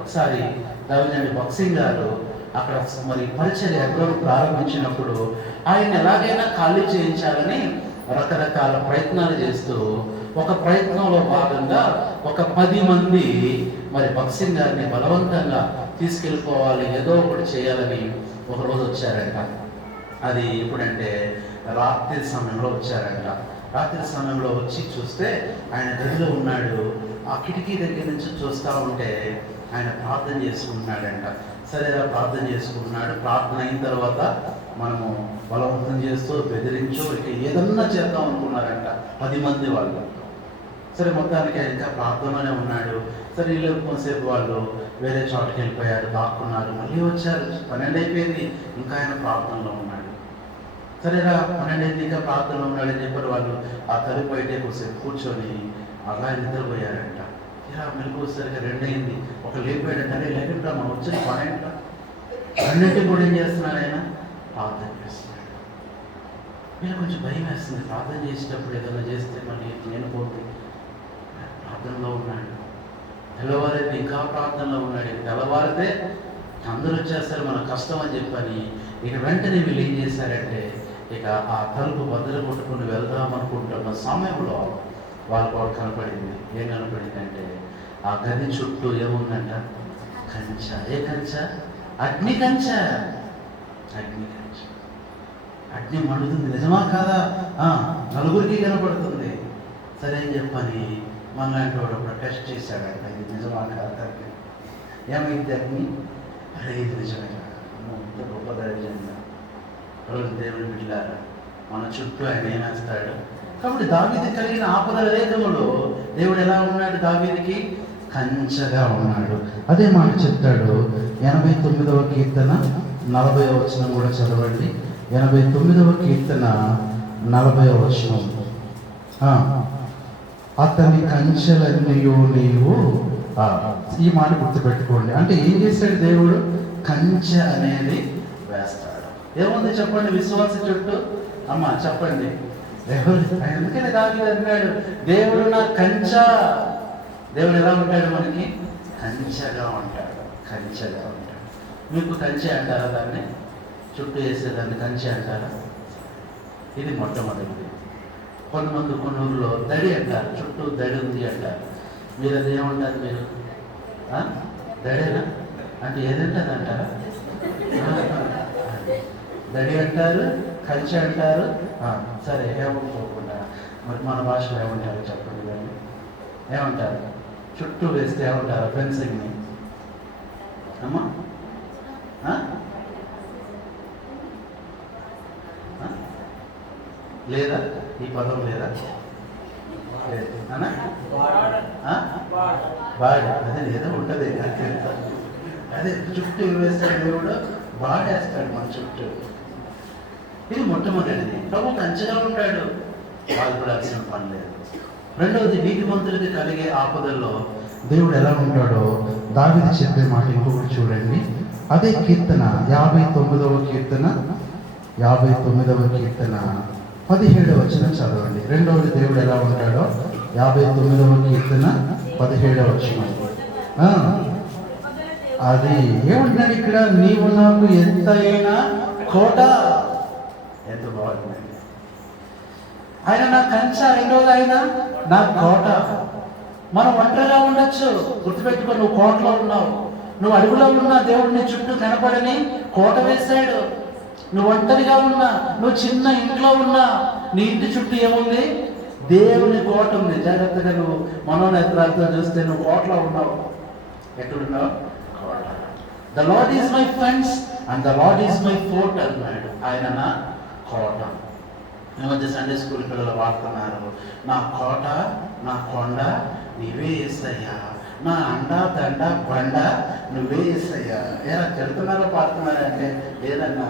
ఒకసారి దావీదు బాక్సింగ్ గారు అక్కడ మరి పరిచర్య హెబ్రోను ప్రారంభించినప్పుడు ఆయన ఎలాగైనా ఖాళీ చేయించాలని రకరకాల ప్రయత్నాలు చేస్తూ, ఒక ప్రయత్నంలో భాగంగా ఒక 10 మంది మరి బాక్సింగ్ గారిని బలవంతంగా తీసుకెళ్ళిపోవాలి, ఏదో ఒకటి చేయాలని ఒకరోజు వచ్చారంట. అది ఎప్పుడంటే రాత్రి సమయంలో వచ్చారంట. రాత్రి సమయంలో వచ్చి చూస్తే ఆయన గదిలో ఉన్నాడు. ఆ కిటికీ దగ్గర నుంచి చూస్తూ ఉంటే ఆయన ప్రార్థన చేసుకుంటున్నాడంట. సరేరా ప్రార్థన చేసుకుంటున్నాడు. ప్రార్థన అయిన తర్వాత మనము బలవంతం చేస్తూ బెదిరించో ఇక ఏదన్నా చేద్దాం అనుకున్నారంట 10 మంది వాళ్ళు. సరే మొత్తానికి ఆయన ఇంకా ప్రార్థనలోనే ఉన్నాడు. సరే వీళ్ళు కొంతసేపు వాళ్ళు వేరే చోటకి వెళ్ళిపోయారు, దాక్కున్నారు. మళ్ళీ వచ్చారు. 12 అయిపోయింది, ఇంకా ఆయన ప్రార్థనలో ఉన్నాడు. సరేరా 12 అయింది, ఇంకా ప్రార్థనలో ఉన్నాడని చెప్పారు వాళ్ళు. ఆ తలుపు బయటే కొంతసేపు కూర్చొని అలా నిద్రపోయారంట. ఇలా మెలకు వచ్చేసరికి 2 అయింది. ఒక లేపాడంట. అరే లేకుండా మనం వచ్చేది 12. 12 కూడా ఏం చేస్తున్నాడు ఆయన? ప్రార్థన చేస్తున్నాడు. వీళ్ళు కొంచెం భయం వేస్తుంది. ప్రార్థన చేసేటప్పుడు ఏదైనా చేస్తే మళ్ళీ నేను పోతే. ప్రార్థనలో ఉన్నాడు. తెల్లవారైతే ఇంకా ప్రార్థనలో ఉన్నాడు. తెల్లవారితే అందరూ వచ్చేస్తారు మన కష్టం అని చెప్పని ఇక వెంటనే వీళ్ళు ఏం చేశారంటే ఇక ఆ తలుపు బద్దలు కొట్టుకుని వెళ్దాం అనుకుంటున్న సమయంలో వాళ్ళకు ఒకటి కనపడింది. ఏం కనపడింది అంటే ఆ గది చుట్టూ ఏముందంట? కంచె. ఏ కంచె? అగ్ని కంచె, అగ్ని కంచె, అగ్ని మండుతుంది. నిజమా కాదా? నలుగురికి కనపడుతుంది. సరే అని చెప్పని మనలాంటి వాడు ఒక టెస్ట్ చేశాడంట, ఇది నిజమా కాదా? ఏమైంది అగ్ని? అరే ఇది నిజమే కాదు, ఇంత గొప్ప ధైర్యంగా. రోజు దేవుని బిడ్డలారా, మన చుట్టూ ఆయన ఏమేస్తాడు. కాబట్టి దావీదు కలిగిన ఆపదల లేఖములో దేవుడు ఎలా ఉన్నాడు? దావీదుకి కంచెగా ఉన్నాడు. అదే మాట చెప్తాడు 89వ కీర్తన 40వ వచనం కూడా చదవండి. 89వ కీర్తన 40వ వచనం. అతని కంచెలన్నయో నీవు, ఈ మాట గుర్తుపెట్టుకోండి. అంటే ఏం చేశాడు దేవుడు? కంచె అనేది వేస్తాడు. ఏముంది చెప్పండి విశ్వాస చుట్టూ? అమ్మ చెప్పండి. ఎందుకని దావీదు అన్నాడు, దేవుడు నా కంచె. దేవుడు ఎలా ఉంటాడు? మనకి కంచెగా ఉంటాడు, కంచెగా ఉంటాడు. మీకు కంచె అంటారా? దాన్ని చుట్టూ వేసేదాన్ని కంచె అంటారా? ఇది మొట్టమొదటిది. కొంతమంది కొన్ని ఊళ్ళో దడి అంటారు, చుట్టూ దడి ఉంది అంటారు. మీరు అది ఏమంటారు? మీరు దడేనా అంటే ఏదంటారు అంటారా? దడి అంటారు, కంచె అంటారు. సరే ఏమనుకోకుండా మరి మన భాషలో ఏమంటారు చెప్పండి. దాన్ని ఏమంటారు? చుట్టూ వేస్తే ఏమంటారు? ఫెన్సింగ్ని అమ్మా లేదా? ఈ పదం లేదా? బాడీ అదే ఏదో ఉంటుంది. అదే చుట్టూ వేస్తాడు దేవుడు, బాడేస్తాడు మన చుట్టూ. ఇది మొట్టమొదటిది. ప్రభు కంచెగా ఉంటాడు, బాధపడాల్సిన పని లేదు. రెండవది, నీతిమంతులకి కలిగే ఆపదల్లో దేవుడు ఎలా ఉంటాడో దావీదు చెప్పే మాట ఇంకొకటి చూడండి. అదే కీర్తన 59వ కీర్తన 17వ వచనం చదవండి. రెండవది దేవుడు ఎలా ఉంటాడో 59వ కీర్తన 17వ వచనం. అది ఏమంటున్నాడు ఇక్కడ? నీవు నాకు ఎంతైన కోట. ఎంత బాగుంది. ఆయన నా కంచె, రెండోది ఆయన నా కోట. మనం ఒంటరిగా ఉండొచ్చు, గుర్తుపెట్టుకో. నువ్వు కోటలో ఉన్నావు, నువ్వు అడుగులో ఉన్నా దేవుడు నీ చుట్టూ కనపడని కోట వేశాడు. నువ్వు ఒంటరిగా ఉన్నా, నువ్వు చిన్న ఇంట్లో ఉన్నా, నీ ఇంటి చుట్టూ ఏముంది? దేవుని కోట ఉంది. జాగ్రత్తగా నువ్వు మనోనేత్రాలతో చూస్తే నువ్వు కోటలో ఉన్నావు. ఎక్కడున్నావు? కోట. The lord is my fence and the lord is my fort అన్నాడు. ఆయన నా కోట. ఈ మధ్య సండే స్కూల్ పిల్లలు వాడుతున్నారు, నా కోట నా కొండ నీవే యేసయ్యా, నా అండా దండ బండ నువ్వే యేసయ్యా. ఏరా తిడుతున్నారో పాడుతున్నారా అంటే ఏదన్నా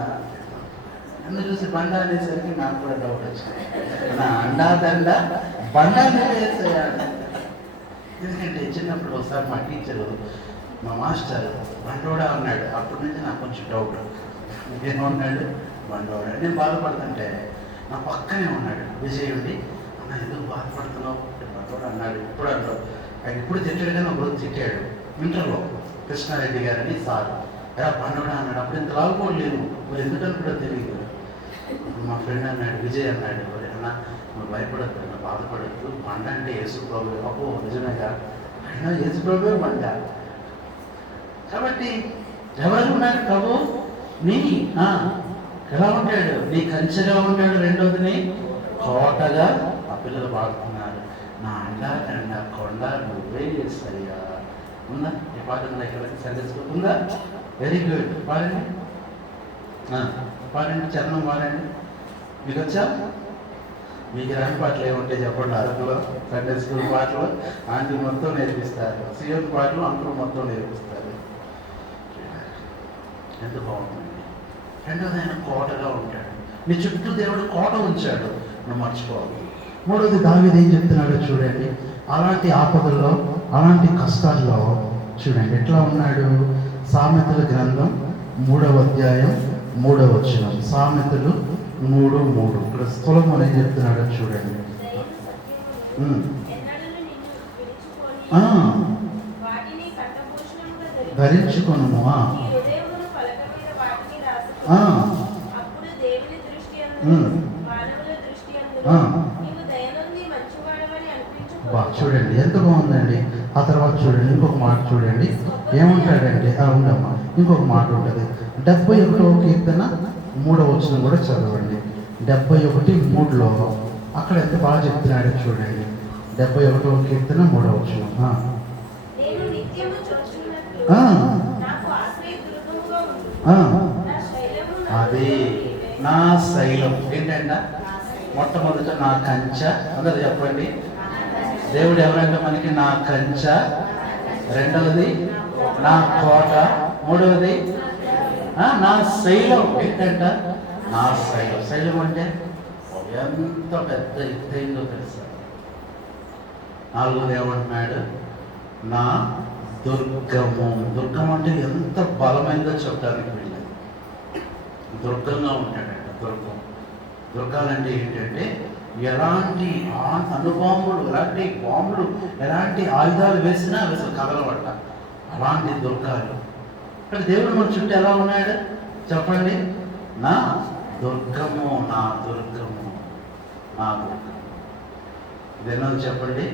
నన్ను చూసి బండ అనేసరికి నాకు కూడా డౌట్ వచ్చింది. నా అండా దండ బండ నువ్వే యేసయ్యా. ఎందుకంటే చిన్నప్పుడు ఒకసారి మా టీచరు, మా మాస్టర్ బండోడా అన్నాడు. అప్పటి నుంచి నాకు కొంచెం డౌట్, ఏమన్నాడు? బండోడా. నేను బాధపడుతుంటే నా పక్కనే ఉన్నాడు విజయుడి. అన్న ఎందుకు బాధపడుతున్నావు? బండోడా అన్నాడు. ఇప్పుడు అంటావు ఆయన ఇప్పుడు తిట్టాడు, కానీ ఒక రోజు తిట్టాడు ఇంటర్లో. కృష్ణారెడ్డి గారని సార్ ఎలా బండోడా అన్నాడు. అప్పుడు ఇంత లావుకోలేదు, మరి ఎందుకని కూడా తెలియదు. మా ఫ్రెండ్ అన్నాడు, విజయ్ అన్నాడు, అన్న నువ్వు భయపడద్దు, నువ్వు బాధపడద్దు, బండ అంటే యేసు ప్రభు. అబ్బో నిజమేగా, ఆయన యేసు ప్రభు బండ. కాబట్టి ఎవరు ఉన్నాడు? ప్రభు నీ ఎలా ఉంటాడు? నీ కంచెగా ఉంటాడు. రెండోదిని కోటగా. ఆ పిల్లలు పాడుతున్నారు, నా అండా కండ కొండ నువ్వే యేసయ్యా. ఉందా ఈ పాట? ఇక్కడ సరిచేసుకుంటుందా? Very good. పాడండి, పాడండి, చరణం పాడండి. మీకు వచ్చా? మీకు రాని పాటలు ఏముంటాయి చెప్పండి. అరకులో సండే స్కూల్ పాటలు ఆంటీ మొత్తం నేర్పిస్తారు, సీఎం పాటలు అంకులు మొత్తం నేర్పిస్తారు. ఎంత బాగుంటుంది. రెండోది ఆయన కోటగా ఉంటాడు. నీ చుట్టూ దేవుడు కోట ఉంచాడు, నువ్వు మర్చిపోవాలి. మూడోది దావీదు ఏం చెప్తున్నాడో చూడండి. అలాంటి ఆపదల్లో, అలాంటి కష్టాల్లో చూడండి ఎట్లా ఉన్నాడు. సామెతల గ్రంథం 3వ అధ్యాయం 3వ వచనం. సామెతలు 3:3. ఇక్కడ స్థూలం ఏం చెప్తున్నాడో చూడండి. ధరించుకొను. బా చూడండి ఎంత బాగుందండి. ఆ తర్వాత చూడండి ఇంకొక మాట చూడండి ఏమంటాడంటే ఉండమ్మా ఇంకొక మాట ఉంటుంది. 71వ కీర్తన 3వ వచనం కూడా చదవండి. 71:3లో అక్కడ ఎంత బాగా చెప్తున్నాడో చూడండి. 71వ కీర్తన 3వ వచనం. అది నా శైలం ఏంటంట? మొట్టమొదట నా కంచ. అందరు చెప్పండి. దేవుడు ఎవరంటే మనకి నా కంచ, రెండవది నా కోట, మూడవది నా శైలం. ఏంటంట? నా శైలం. శైలం అంటే ఎంత పెద్ద ఎత్తైందో తెలుసా? నాలుగోది ఏమంటున్నాడు? నా దుర్గము. దుర్గం అంటే ఎంత బలమైందో చెప్పడానికి వీళ్ళు. దుర్గంగా ఉంటాడంట. దుర్గాలంటే ఏంటంటే ఎలాంటి అణుబాంబులు, ఎలాంటి బాంబులు, ఎలాంటి ఆయుధాలు వేసినా అసలు కదలబట్ట అలాంటి దుర్గాలు. ఇక్కడ దేవుడు మన చుట్టూ ఎలా ఉన్నాడు చెప్పండి? నా దుర్గము, నా దుర్గము, నా దుర్గము. ఇదేనా చెప్పండి?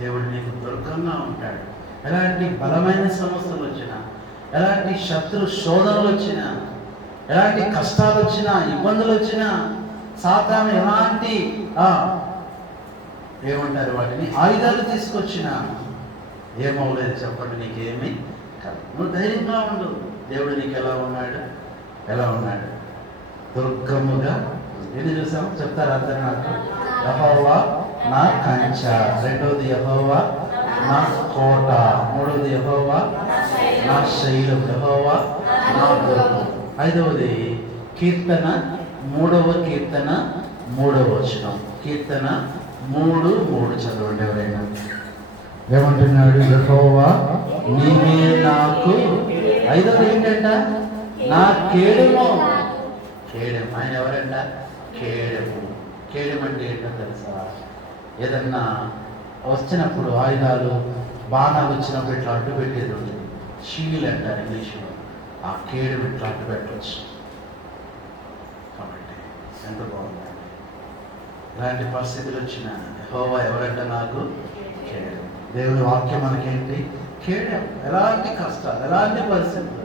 దేవుడు నీకు దుర్గంగా ఉంటాడు. ఎలాంటి బలమైన సమస్యలు వచ్చినా, ఎలాంటి శత్రు శోధనలు వచ్చినా, ఎలాంటి కష్టాలు వచ్చినా, ఇబ్బందులు వచ్చినా, సాతాను ఎలాంటి ఏమంటారు వాటిని ఆయుధాలు తీసుకొచ్చినా ఏమవలేదు చెప్పండి? నీకేమి కాదు. నువ్వు ధైర్యంగా ఉండు. దేవుడు నీకు ఎలా ఉన్నాడు? ఎలా ఉన్నాడు? దుర్గముగా. ఎన్ని చూసాము చెప్తారు అందరు నాకు? యెహోవా నా కంచ, రెండవది యెహోవా నా కోట, మూడవది యెహోవా నా శైలం, యెహోవా నా దుర్గం. ఐదవది కీర్తన 3వ కీర్తన 3వ వచనం. కీర్తన 3:3 చదవండి ఎవరైనా. ఏమంటున్నాడు? యెహోవా నీవే నాకు. ఐదవది ఏంటంట? నా కేడెము. కేడెం. ఆయన ఎవరంట? కేడెము. కేడెం అంటే ఏంటో తెలుసా? ఏదన్నా వచ్చినప్పుడు ఆయుధాలు, బాణాలు వచ్చినప్పుడు ఇట్లా అడ్డు పెట్టేది ఉంటుంది. షీల్ అంటారు ఇంగ్లీష్లో. ఆ కేడెం ఇట్లా అడ్డు పెట్టవచ్చు. కాబట్టి ఎంత బాగుందండి. ఇలాంటి పరిస్థితులు వచ్చిన యెహోవా ఎవరంట? నాకు కేడెం. దేవుని వాక్యం మనకేంటి? కేడెం. ఎలాంటి కష్టాలు, ఎలాంటి పరిస్థితులు.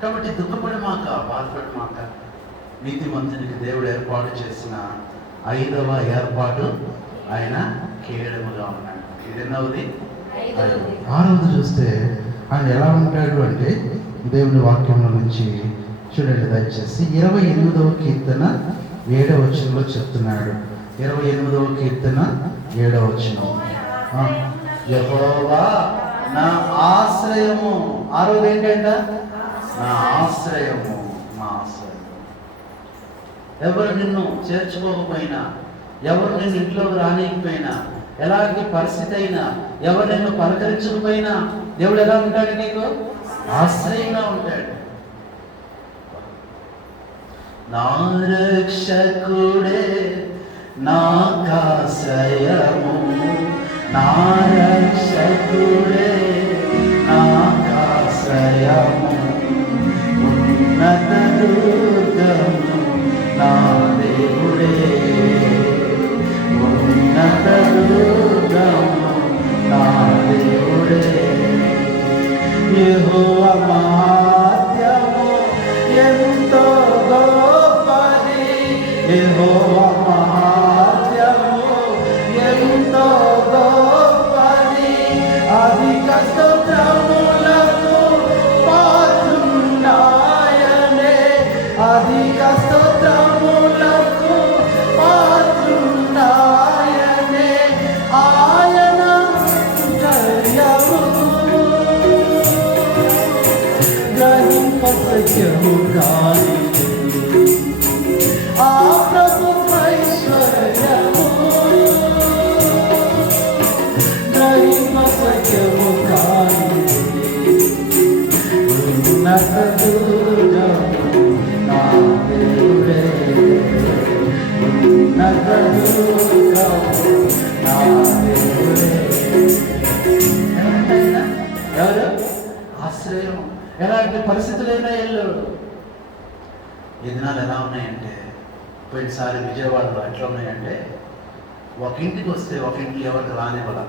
కాబట్టి దుఃఖపడమాక, బాధపడమాక. నీతిమంతునికి దేవుడు ఏర్పాటు చేసిన 5వ ఏర్పాటు ఆయన కేడెముగా ఉన్నాడు. ఎన్నవది? 6వది చూస్తే ఆయన ఎలా ఉంటాడు అంటే దేవుని వాక్యంలో నుంచి చూడండి దయచేసి. 28వ కీర్తన 7వ వచనంలో చెప్తున్నాడు. 28వ కీర్తన 7వ వచనం. యెహోవా నా ఆశ్రయము. 6వది ఏంటంట? నా ఆశ్రయము, నా ఆశ్రయం. ఎవరు నిన్ను చేర్చుకోకపోయినా, ఎవరు నిన్ను ఇంట్లోకి రానికపోయినా, ఎలాంటి పరిస్థితి అయినా, ఎవరు నిన్ను పలకరించకపోయినా దేవుడు ఎలా ఉంటాడు? నీకు ఆశ్రయంగా ఉంటాడు. నా రక్షకుడే నాకాశ్రయము, నా రక్షకుడే నాకాశ్రయము, ఉన్నత దుర్గము నా దేవుడే, ఉన్నత దుర్గము నా దేవుడే. యెహోవా మహాత్మ్యము ఎంతో గొప్పది, యెహోవా మహాత్మ్యము ఎంతో గొప్పది. అధిక స్తోత్రములకు పాత్రుడాయనే, అధిక స్తోత్రములకు పాత్రుడాయనే. ఆయన గ్రహింపశక్యము కాని ఆ ప్రభు ఐశ్వర్యము, గ్రహింపశక్యము కాని ఉన్నత దుర్గము నా దేవుడే, ఉన్నత దుర్గము నా దేవుడే. ఎవరు? ఆశ్రయం. ఎలాంటి పరిస్థితులైనా వెళ్ళాడు. ఈ దినాలు ఎలా ఉన్నాయంటే, పోయినసారి విజయవాడలో ఎట్లా ఉన్నాయంటే, ఒక ఇంటికి వస్తే ఒక ఇంటికి ఎవరికి రానివ్వాల.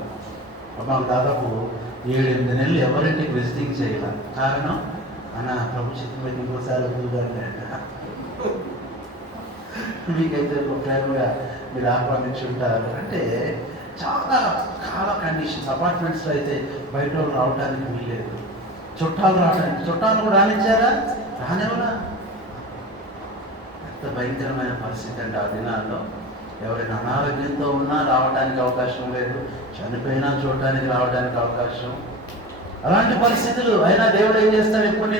మాకు దాదాపు 7-8 నెలలు ఎవరింటికి విజిటింగ్ చేయాల. కారణం అన్న ప్రభు చిత్రం ఇంకోసారి మీకైతే ఒక ప్రేమగా మీరు ఆహ్వానించుంటారు. అంటే చాలా చాలా కండిషన్స్. అపార్ట్మెంట్స్లో అయితే బయట వాళ్ళు రావడానికి వీల్లేదు, చుట్టాలు రావడానికి. చుట్టాలు కూడా రానిచ్చారా? రానివ్వరా? ఎంత భయంకరమైన పరిస్థితి అంటే ఆ దినాల్లో. ఎవరైనా అనారోగ్యంతో ఉన్నా రావడానికి అవకాశం లేదు, చనిపోయినా చూడటానికి రావడానికి అవకాశం. అలాంటి పరిస్థితులు. అయినా దేవుడు ఏం చేస్తాడు? ఎప్పుడు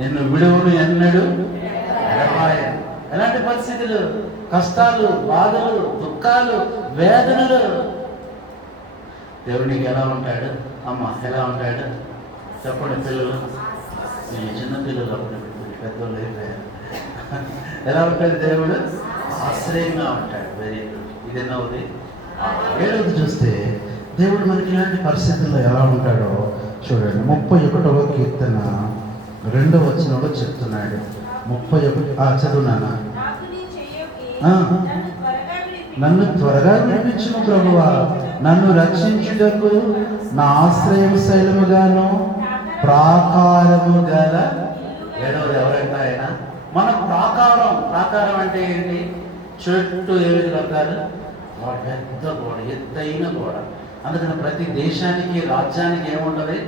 నిన్ను విడువను ఎన్నడు ఎడబాయను. ఎలాంటి పరిస్థితులు? కష్టాలు, బాధలు, దుఃఖాలు, వేదనలు. దేవుడు నీకు ఎలా ఉంటాడు? అమ్మ ఎలా ఉంటాడు చెప్పండి పిల్లలు. నేను చిన్న పిల్లలు అప్పుడు పెద్దోళ్ళు అయిపోయారు. ఎలా ఉంటాడు దేవుడు? ఆశ్రయంగా ఉంటాడు. Very good. ఇది ఎన్నవది? 7వది చూస్తే దేవుడు మనకి ఇలాంటి పరిస్థితుల్లో ఎలా ఉంటాడో చూడండి. 31వ కీర్తన 2వ వచనంలో చెప్తున్నాడు. 31 చదువునానా? నన్ను త్వరగా విడిపించుము ప్రభువా, నన్ను రక్షించుటకు నా ఆశ్రయం శైలముగాను ప్రాకారము గల. 7వది ఎవరంటే ఆయన మన ప్రాకారం. ప్రాకారం అంటే ఏంటి? చుట్టూ 7 రకాలు పెద్ద గోడ, ఎత్తైన గోడ. అందుకని ప్రతి దేశానికి, రాజ్యానికి ఏముంటుంది?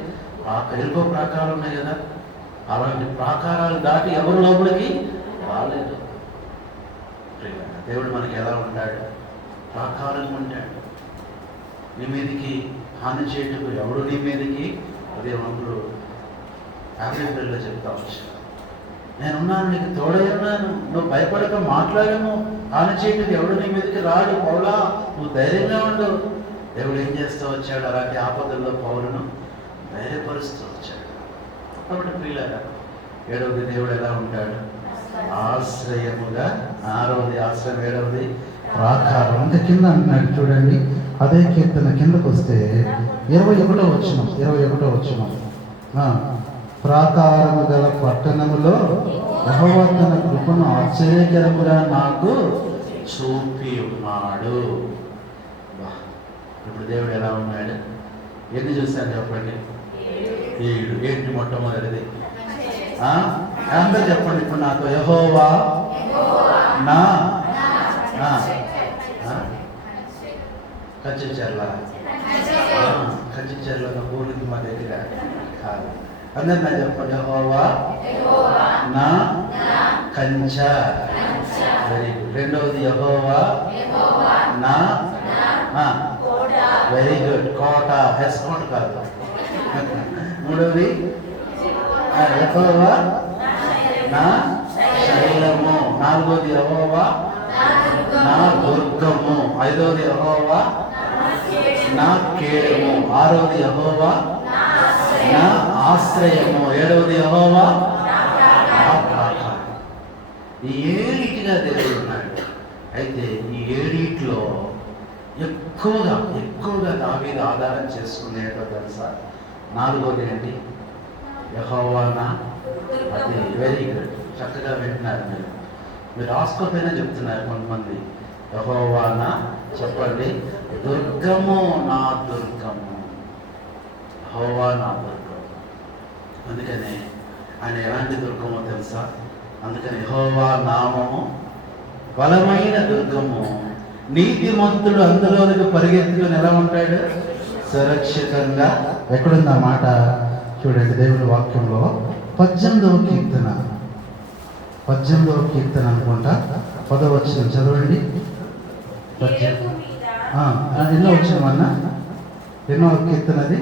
ఎరుకో ప్రాకారాలు ఉన్నాయి కదా, అలాంటి ప్రాకారాలు దాటి ఎవరు లోపలికి రాలేదు. దేవుడు మనకి ఎలా ఉంటాడు? ప్రాకారంగా ఉంటాడు. నీ మీదకి హాని చేయటకు ఎవడు నీ మీదకి. అదే మనకు ఫ్యామిలీలో చెప్తా వచ్చాను, నేనున్నాను, నీకు తోడై ఉన్నాను, నువ్వు భయపడక మాట్లాడము, హాని చేయటకు ఎవడు నీ మీదకి రాడు. పౌలా నువ్వు ధైర్యంగా ఉండు. దేవుడు ఏం చేస్తూ వచ్చాడు? అలాంటి ఆపదల్లో పౌలను ధైర్యపరుస్తూ వచ్చాడు. కాబట్టి ప్రియులారా, 7వది దేవుడు ఎలా ఉంటాడు? ఆశ్రయముగా. 6వది ఆశ్రయం, 7వది ప్రాకారం. ఇంకా కింద అంటున్నాడు చూడండి. అదే కీర్తన కిందకు వస్తే 21వ వచనం. ప్రాకారము గల పట్టణములో యెహోవా తన కృపను ఆశ్చర్యకరముగా నాకు చూపి ఉన్నాడు. ఇప్పుడు దేవుడు ఎలా ఉన్నాడు? ఎన్ని చూశాను చెప్పండి? 7. ఏంటి మొట్టమొదటిది? అందరూ చెప్పండి ఇప్పుడు నాతో. యెహోవా నా కంచెచెర్ల. కంచెచెర్ల ఊరికి మా దగ్గర కాదు. అందరు నా చెప్పండి. యెహోవా నా కంచె. Very good. 2వది యెహోవా నా. Very good. కోట. హెస్కోట్ కాదు. 3వది యెహోవా నా శైలము. 4వది యెహోవా నా దుర్గము. 5వది యెహోవా నా కేడము. 6వది యెహోవా నా ఆశ్రయము. 7వది యెహోవా నా ప్రాకారం. ఈ 7గా దేవుడు ఉన్నాడు. అయితే ఈ 7లో ఎక్కువగా దావీదు ఆధారం చేసుకునేటో తెలుసా? 4వది ఏంటి? యెహోవా నా. అది వెరీ గుడ్. చక్కగా వింటున్నారు మీరు రాసుకోకపోయినా చెప్తున్నారు కొంతమంది. యెహోవా నా చెప్పండి. దుర్గము, నా దుర్గము. యెహోవా నా దుర్గము. అందుకనే ఆయన ఎలాంటి దుర్గమో తెలుసా? అందుకని యెహోవా నామము బలమైన దుర్గము, నీతిమంతుడు అందులోనికి పరిగెత్తుకుని ఎలా ఉంటాడు? సురక్షితంగా. ఎక్కడుంది ఆ మాట? చూడండి దేవుని వాక్యంలో 18వ కీర్తన అనుకుంటా, 10వ వచనం చదవండి. ఎన్నో వచ్చిన అన్న? ఎన్నో కీర్తన అది?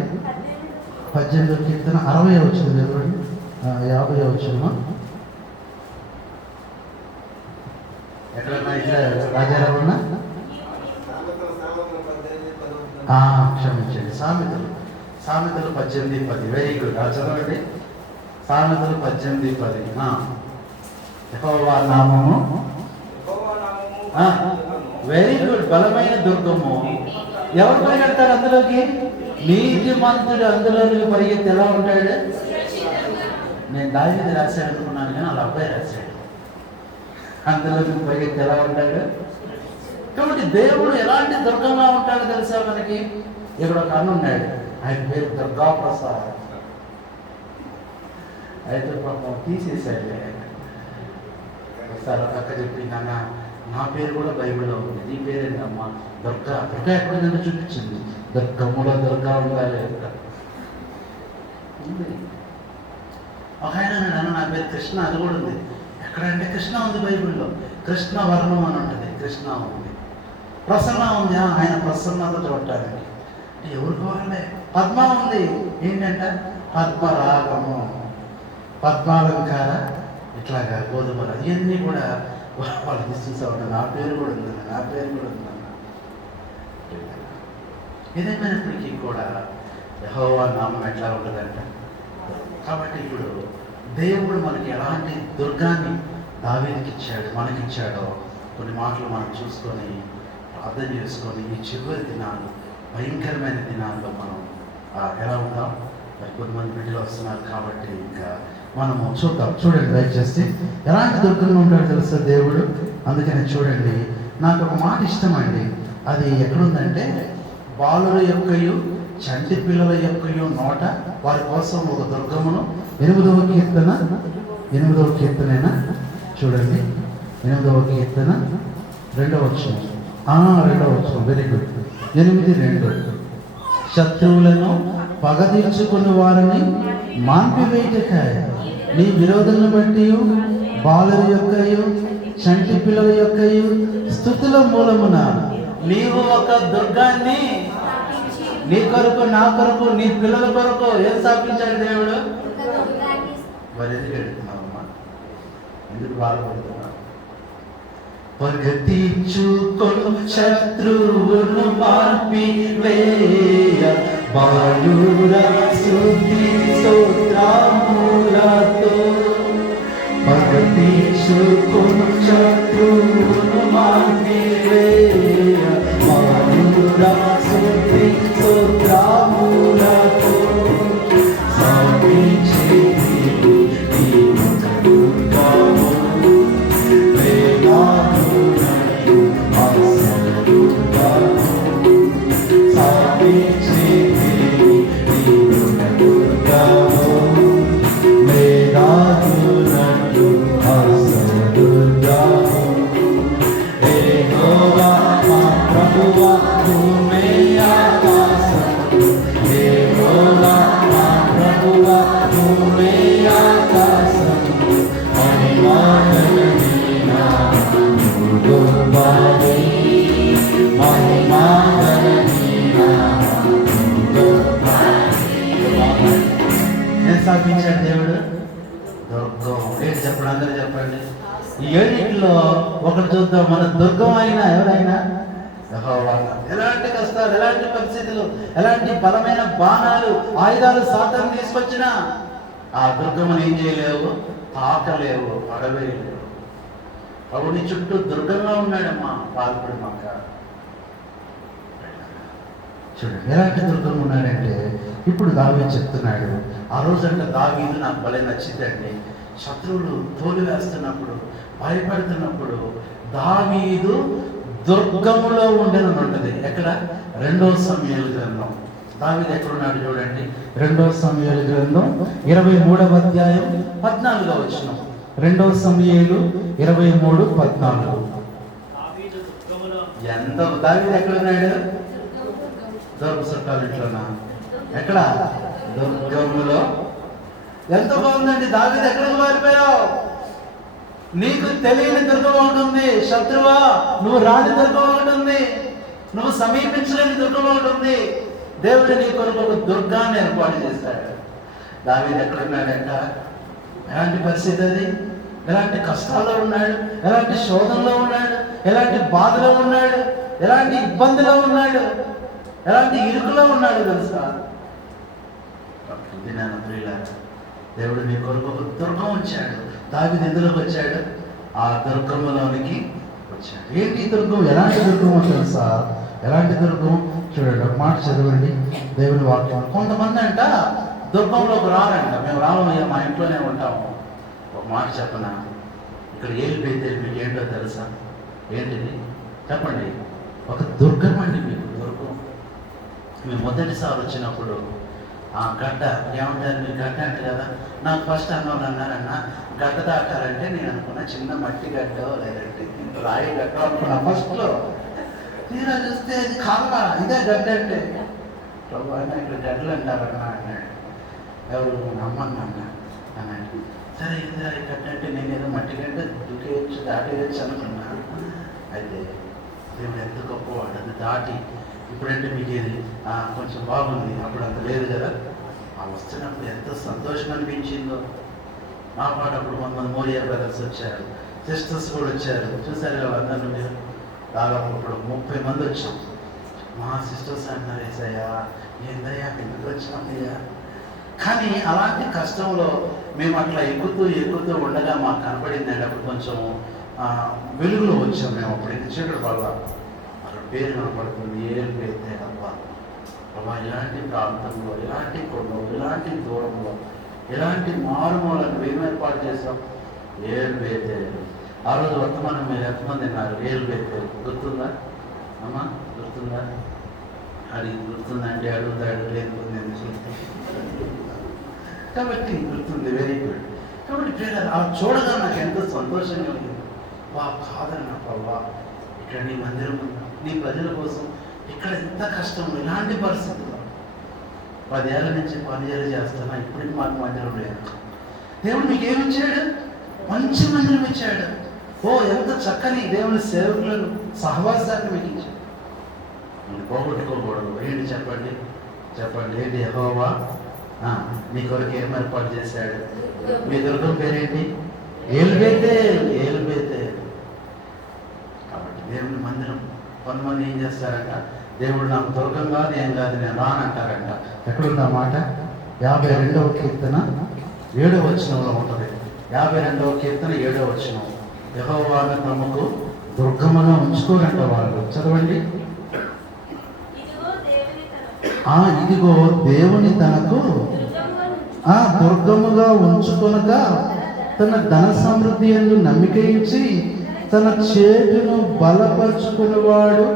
18వ కీర్తన 60వ వచనం చదవండి. 50వ వచనం. ఎక్కడన్నా ఇక్కడ రాజారావు ఉన్నా? క్షమించండి. సామెతలు 18:10. Very good. చదవండి. సామెతలు 18:10. యెహోవా నామము. Very good. బలమైన దుర్గము. ఎవరు పరిగెడతారు అందులోకి? నీతిమంతుడు అందులోకి పరిగెత్తి ఎలా ఉంటాడు? నేను దావీదు రాశాడు అనుకున్నాను కానీ వాళ్ళ అబ్బాయి రాశాడు. అందులోకి పరిగెత్తి ఎలా ఉంటాడు? కాబట్టి దేవుడు ఎలాంటి దుర్గంగా ఉంటాడో తెలుసా మనకి? ఇక్కడ ఒక అన్న ఉన్నాడు, ఆయన పేరు దుర్గా ప్రసాద్. అయితే పాపం తీసేసాడు. ఒకసారి అక్క చెప్పింది, అన్న నా పేరు కూడా బైబిల్లో ఉంది, నీ పేరేంటమ్మా? దుర్గా. దుర్గా ఎక్కడుందంటే చూపించింది. దుర్గములో దుర్గా ఉండాలి. ఒక ఆయన అన్నాడు, నా పేరు కృష్ణ, అది కూడా ఉంది. ఎక్కడంటే కృష్ణ ఉంది బైబిల్లో. కృష్ణ వర్ణం అని ఉంటుంది, కృష్ణ ఉంది. ప్రసన్న ఉంది, ఆయన ప్రసన్నత చూడటానికి. ఎవరికి వాళ్ళే. పద్మ ఉంది, ఏంటంట? పద్మరాగము, పద్మాలంకార, ఇట్లాగా గోధుమలు, ఇవన్నీ కూడా వాళ్ళు తీసుకుంటా. నా పేరు కూడా ఉందన్న, నా పేరు కూడా ఉందన్న. ఏదేమైనప్పటికీ కూడా యెహోవా నామం ఎట్లా ఉంటుందంట. కాబట్టి ఇప్పుడు దేవుడు మనకి ఎలాంటి దుర్గాన్ని దావీదుకి ఇచ్చాడు, మనకిచ్చాడో కొన్ని మాటలు మనం చూసుకొని అర్థం చేసుకొని ఈ చివరి దినాలు, భయంకరమైన దినాల్లో మనం ఎలా ఉందాం. మరి కొంతమంది బిడ్డలు వస్తున్నారు కాబట్టి ఇంకా మనము చూద్దాం. చూడండి దయచేసి ఎలాంటి దుర్గంగా ఉంటాడో తెలుసా దేవుడు. అందుకని చూడండి, నాకు ఒక మాట ఇష్టం అండి. అది ఎక్కడుందంటే, బాలుల యొక్కయు చంటి పిల్లల యొక్కయు నోట వారి కోసం ఒక దుర్గమును. 8వ కీర్తన, 8వ కీర్తనైనా చూడండి, 8వ కీర్తన 2వ వచనం. 2వ వచనం, వెరీ గుడ్. 8:2 శత్రువులను పగ తీర్చుకుని వారిని మాన్పివేయటకాయ నీ విరోధులను బట్టి బాలుల యొక్కయు చంటి పిల్లల యొక్కయు స్తుతుల మూలమున నీవు ఒక దుర్గాన్ని నీ కొరకు, నా కొరకు, నీ పిల్లల కొరకు ఏం స్థాపించాడు దేవుడు? మరి ఎందుకు ఎడుతున్నావమ్మా? ఎందుకు బాధపడుతున్నా? పగతీర్చుకొను శత్రువును మార్పి వేయ బాలుర స్తుతి స్తోత్రములతో. పగతీర్చుకొను శత్రువును మార్పి వేయ బాలుర స్తుతి స్తోత్రములతో. స్థాపించాడు దేవుడు దుర్గం. ఏంటి చెప్పండి, అందరూ చెప్పండి. ఈ 7 ఒకటి చూద్దాం. మన దుర్గం అయినా ఎవరైనా యెహోవా. ఎలాంటి కష్టాలు, ఎలాంటి పరిస్థితులు, ఎలాంటి బలమైన బాణాలు, ఆయుధాలు సాతాను తీసుకొచ్చినా ఆ దుర్గమును ఏం చేయలేవు, తాకలేవు, అడవేయలేవు. అవుని చుట్టూ దుర్గంగా ఉన్నాడమ్మా పాల్పడి మాక. చూడండి ఎలాంటి దుర్గం ఉన్నాడంటే, ఇప్పుడు దావీదు చెప్తున్నాడు. ఆ రోజంటే దావీదు నాకు భలే నచ్చిందండి. శత్రువులు తోలు వేస్తున్నప్పుడు, భయపడుతున్నప్పుడు దావీదు దుర్గములో ఉండేది ఉంటుంది. ఎక్కడ? 2వ సమూయేలు గ్రంథం. దావీదు ఎక్కడున్నాడు చూడండి. 2వ సమూయేలు గ్రంథం 23వ అధ్యాయం 14వ వచనం. 2వ సమూయేలు 23:14. ఎంత దావీదు ఎక్కడున్నాడు? దుర్గ చుట్టాలు ఇంట్లోనా? ఎక్కడ? దుర్గములో. ఎంత బాగుందండి. దావీదు ఎక్కడికి మారిపోయావు? నీకు తెలియని దుర్గం ఉంటుంది. శత్రువా, నువ్వు రాని దుర్గం ఉంటుంది, నువ్వు సమీపించలేని దుర్గం ఉంటుంది. దేవుడు నీ కొరకు ఒక దుర్గాన్ని ఏర్పాటు చేస్తాడు. దావీదు ఎక్కడున్నాడంట? ఎలాంటి పరిస్థితి అది? ఎలాంటి కష్టాల్లో ఉన్నాడు, ఎలాంటి శోధనలో ఉన్నాడు, ఎలాంటి బాధలో ఉన్నాడు, ఎలాంటి ఇబ్బందిలో ఉన్నాడు, ఎలాంటి ఇరుకులో ఉన్నాడు తెలుసా? దేవుడు నీ కొరకు ఒక దుర్గం వచ్చాడు. దావీదు ఎందులోకి వచ్చాడు? ఆ దుర్గంలోనికి వచ్చాడు. ఏంటి దుర్గం? ఎలాంటి దుర్గమో తెలుసా? ఎలాంటి దుర్గం? చూడండి, ఒక మాట చదవండి దేవుని వాక్యం. కొంతమంది అంట దుర్గంలోకి రారంట. మేము రామయ్యా, మా ఇంట్లోనే ఉంటాము. ఒక మాట చెప్పనా? ఇక్కడ ఏలి బేతేలు మీకు ఏంటో తెలుసా? ఏంటిది చెప్పండి. ఒక దుర్గం అండి, మీకు దుర్గం. మేము మొదటిసారి వచ్చినప్పుడు ఆ గడ్డ ఏమంటారు, మీరు గడ్డ అంటే కదా, నాకు ఫస్ట్ అన్నోళ్ళు అన్నారన్న గడ్డ దాకాలంటే నేను అనుకున్నా చిన్న మట్టి గడ్డ లేదంటే రాయి గడ్డ అనుకున్నా ఫస్ట్లో. తీరా చూస్తే అది కాళ్ళ ఇదే గడ్డ అంటే ప్రభు అన్న ఇక్కడ గడ్డలు అంటారన్నా అన్నాడు. ఎవరు నమ్మన్నా అన్నాడు. సరే ఇందిరా ఈ గడ్డ అంటే నేను ఏదో మట్టి గడ్డ దూకేయచ్చు దాటేయచ్చు అనుకున్నా. అయితే దేవుడు ఎంత గొప్పవాడు, అది దాటి ఇప్పుడంటే మీకు ఏది కొంచెం బాగుంది, అప్పుడు అంత లేదు కదా. ఆ వస్తున్నప్పుడు ఎంత సంతోషం అనిపించిందో. మా పాట అప్పుడు కొంతమంది మోరియా బ్రదర్స్ వచ్చారు, సిస్టర్స్ కూడా వచ్చారు. చూసారు కదా అందరూ మీరు, దాదాపు ఇప్పుడు 30 మంది వచ్చాం. మా సిస్టర్స్ అంటున్నారు, ఏసయ్యా ఏందయ్యా ఎందుకు వచ్చినామయ్యా. కానీ అలాంటి కష్టంలో మేము అట్లా ఎక్కుతూ ఉండగా మాకు కనపడిందండి. అప్పుడు కొంచెం వెలుగులో వచ్చాం మేము. అప్పుడు ఇంత చీకటి వల్ల అక్కడ పేరు కనపడుతుంది, ఏరు పేరుతే అబ్బా అబ్బా, ఇలాంటి ప్రాంతంలో, ఇలాంటి కొండలో, ఇలాంటి దూరంలో, ఇలాంటి మారుమూలకు మేము ఏర్పాటు చేసాం. ఏరు పేరుతేరు. ఆ రోజు వర్తమానం మీరు ఎంతమంది తిన్నారు? ఏరు పేరుతేరు గుర్తుందా అమ్మా? గుర్తుందా? అడిగి గుర్తుందంటే అడుగుతాడు, లేకపోతే కాబట్టి గుర్తుంది. Very good. కాబట్టి ప్రేరణ అలా చూడగా నాకు ఎంతో సంతోషంగా ఉంది. వా కాదన్న ప్రభా, ఇక్కడ నీ మందిరం ఉందా, నీ ప్రజల కోసం ఇక్కడ ఎంత కష్టం, ఇలాంటి పరిస్థితుల్లో 10 ఏళ్ళ నుంచి పనిచేలు చేస్తున్నా, ఇప్పటికి మాకు మందిరం లేదు. దేవుడు మీకు ఏమిచ్చాడు? మంచి మందిరం ఇచ్చాడు. ఓ ఎంత చక్కని దేవుని సేవకులను సహవాసాన్ని మీకు ఇచ్చాడు. పోగొట్టుకోకూడదు. ఏంటి చెప్పండి, ఏంటి? యెహోవా నీ కొరకు ఏం ఏర్పాటు చేశాడు? మీ దుర్గం పేరేంటి? ఏలుబేతేలు. కాబట్టి దేవుని మందిరం. కొంతమంది ఏం చేస్తారంట, దేవుడు నాకు దుర్గం కాదు ఏం కాదు నేను రానంటారంట. ఎక్కడుందా మాట? 52వ కీర్తన 7వ వచనంలో ఉంటుంది. 52వ కీర్తన 7వ వచనం. యెహోవాను తమకు దుర్గముగా ఉంచుకోరంట వాళ్ళు. చదవండి. ఇదిగో దేవుని తనకు దుర్గముగా ఉంచుకొనక తన ధన సమృద్ధి యందు నమ్మిక ఇచ్చి తన చేతును బలపరుచుకునేవాడు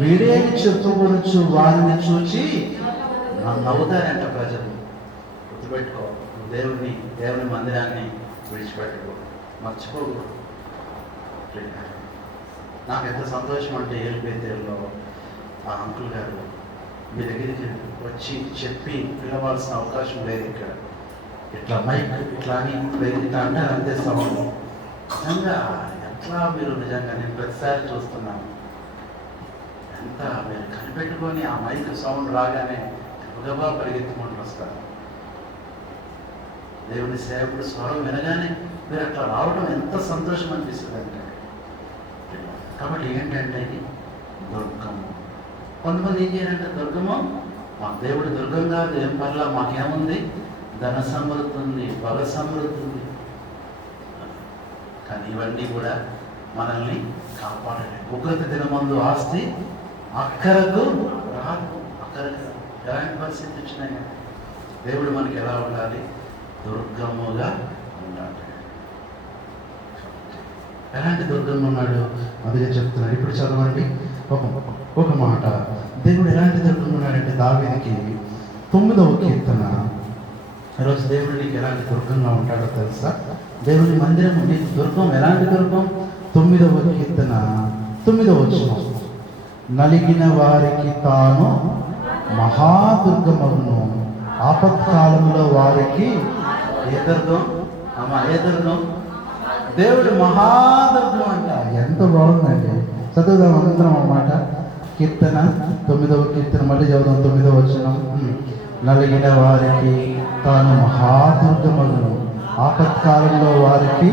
వీడే చెప్పుకొనొచ్చు వారిని చూచి నవ్వుతారంట ప్రజలు. గుర్తుపెట్టుకో, దేవుని మందిరాన్ని విడిచిపెట్టుకో, మర్చిపోకూడదు. నాకు ఎంత సంతోషం అంటే ఏలుబేతేల్లో ఆ అంకుల్ గారు మీ దగ్గరికి వచ్చి చెప్పి పిలవాల్సిన అవకాశం లేదు. ఇక్కడ ఇట్లా మైక్ ఇట్లా అని ఇట్లా అంటారు అంతే సౌండ్. నిజంగా ఎట్లా మీరు నిజంగా నేను ప్రతిసారి చూస్తున్నాను. ఎంత మీరు కనిపెట్టుకొని ఆ మైక్ సౌండ్ రాగానే గబగబా పరిగెత్తుకుంటూ వస్తారు. దేవుని సేవకుడు స్వరం వినగానే మీరు అట్లా రావడం ఎంత సంతోషం అనిపిస్తుంది అంటే. కాబట్టి ఏంటంటే ఇది దుర్గము. కొంతమంది ఏం చేయాలంటే దుర్గము, మా దేవుడు దుర్గం కాదు, ఏం పర్లా, మాకేముంది, ధన సమృద్ధి ఉంది, బల సమృద్ధి ఉంది. కానీ ఇవన్నీ కూడా మనల్ని కాపాడాలి. ఉగ్రత దినమందు ఆస్తి అక్కరకు రాదు. ఎలాంటి పరిస్థితి వచ్చినాయి, దేవుడు మనకి ఎలా ఉండాలి? దుర్గముగా ఉండాలి. ఎలాంటి దుర్గంగా ఉన్నాడు అందుకే చెప్తున్నాడు. ఇప్పుడు చదవండి ఒక మాట. దేవుడు ఎలాంటి దుర్గంగా ఉన్నాడంటే దావీదుకి 9వ కీర్తన. ఈరోజు దేవుడు నీకు ఎలాంటి దుర్గంగా ఉంటాడో తెలుసా? దేవుని మందిరం నీకు దుర్గం. ఎలాంటి దుర్గం? 9వ కీర్తన 9వ వచనం. నలిగిన వారికి తాను మహాదుర్గమగును, ఆపత్కాలంలో వారికి ఏ దుర్గం అమ్మా? ఏ దుర్గం? దేవుడు మహాదుర్గం అంట. ఎంత బాగుందండి. చదువుదాం అందరం అన్నమాట. కీర్తన 9వ కీర్తన మళ్ళీ చదువుదాం. 9వ వచనం. నలిగిన వారికి తాను మహాదుర్గమగును, ఆపత్కాలంలో వారికి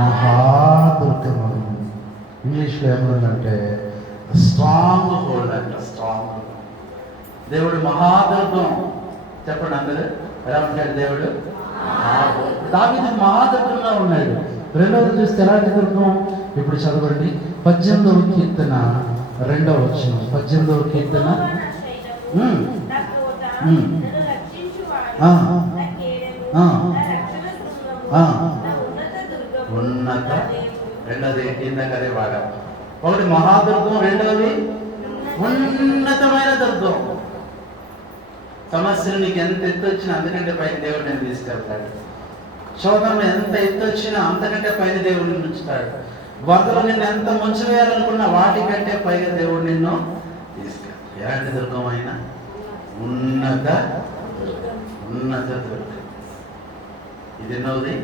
మహాదుర్గమగును. ఇంగ్లీష్లో ఏమవుతుందంటే స్ట్రాంగ్ హోల్డ్ అంట. స్ట్రాంగ్. దేవుడు మహాదుర్గం. చెప్పండి అందరూ, ఎలా ఉంటాడు దేవుడు? దావీదు మహాదుర్గంగా ఉన్నాడు. రెండవది చూస్తే ఎలాంటి దుర్గం? ఇప్పుడు చదవండి 18వ కీర్తన 2వ వచనం. 18వ కీర్తన ఉన్నత. రెండవది ఏంటి? ఇందాక అదే వాడా. ఒకటి మహాదుర్గం, రెండవది ఉన్నతమైన దుర్గం. సమస్యలు నీకు ఎంత ఎత్తు వచ్చినా అంతకంటే పైన దేవుడు నేను తీసుకెళ్తాడు. శోధనలు ఎంత ఎత్తు వచ్చినా అంతకంటే పైన దేవుడు నిన్ను ఉంచుతాడు. వరదలు నిన్ను ఎంత ముంచి వేయాలనుకున్నా వాటికంటే పైగా దేవుడు నిన్ను తీసుకెళ్తాడు. ఎలాంటి దుర్గం అయినా ఉన్నత దుర్గం. ఇది ఎన్నోది?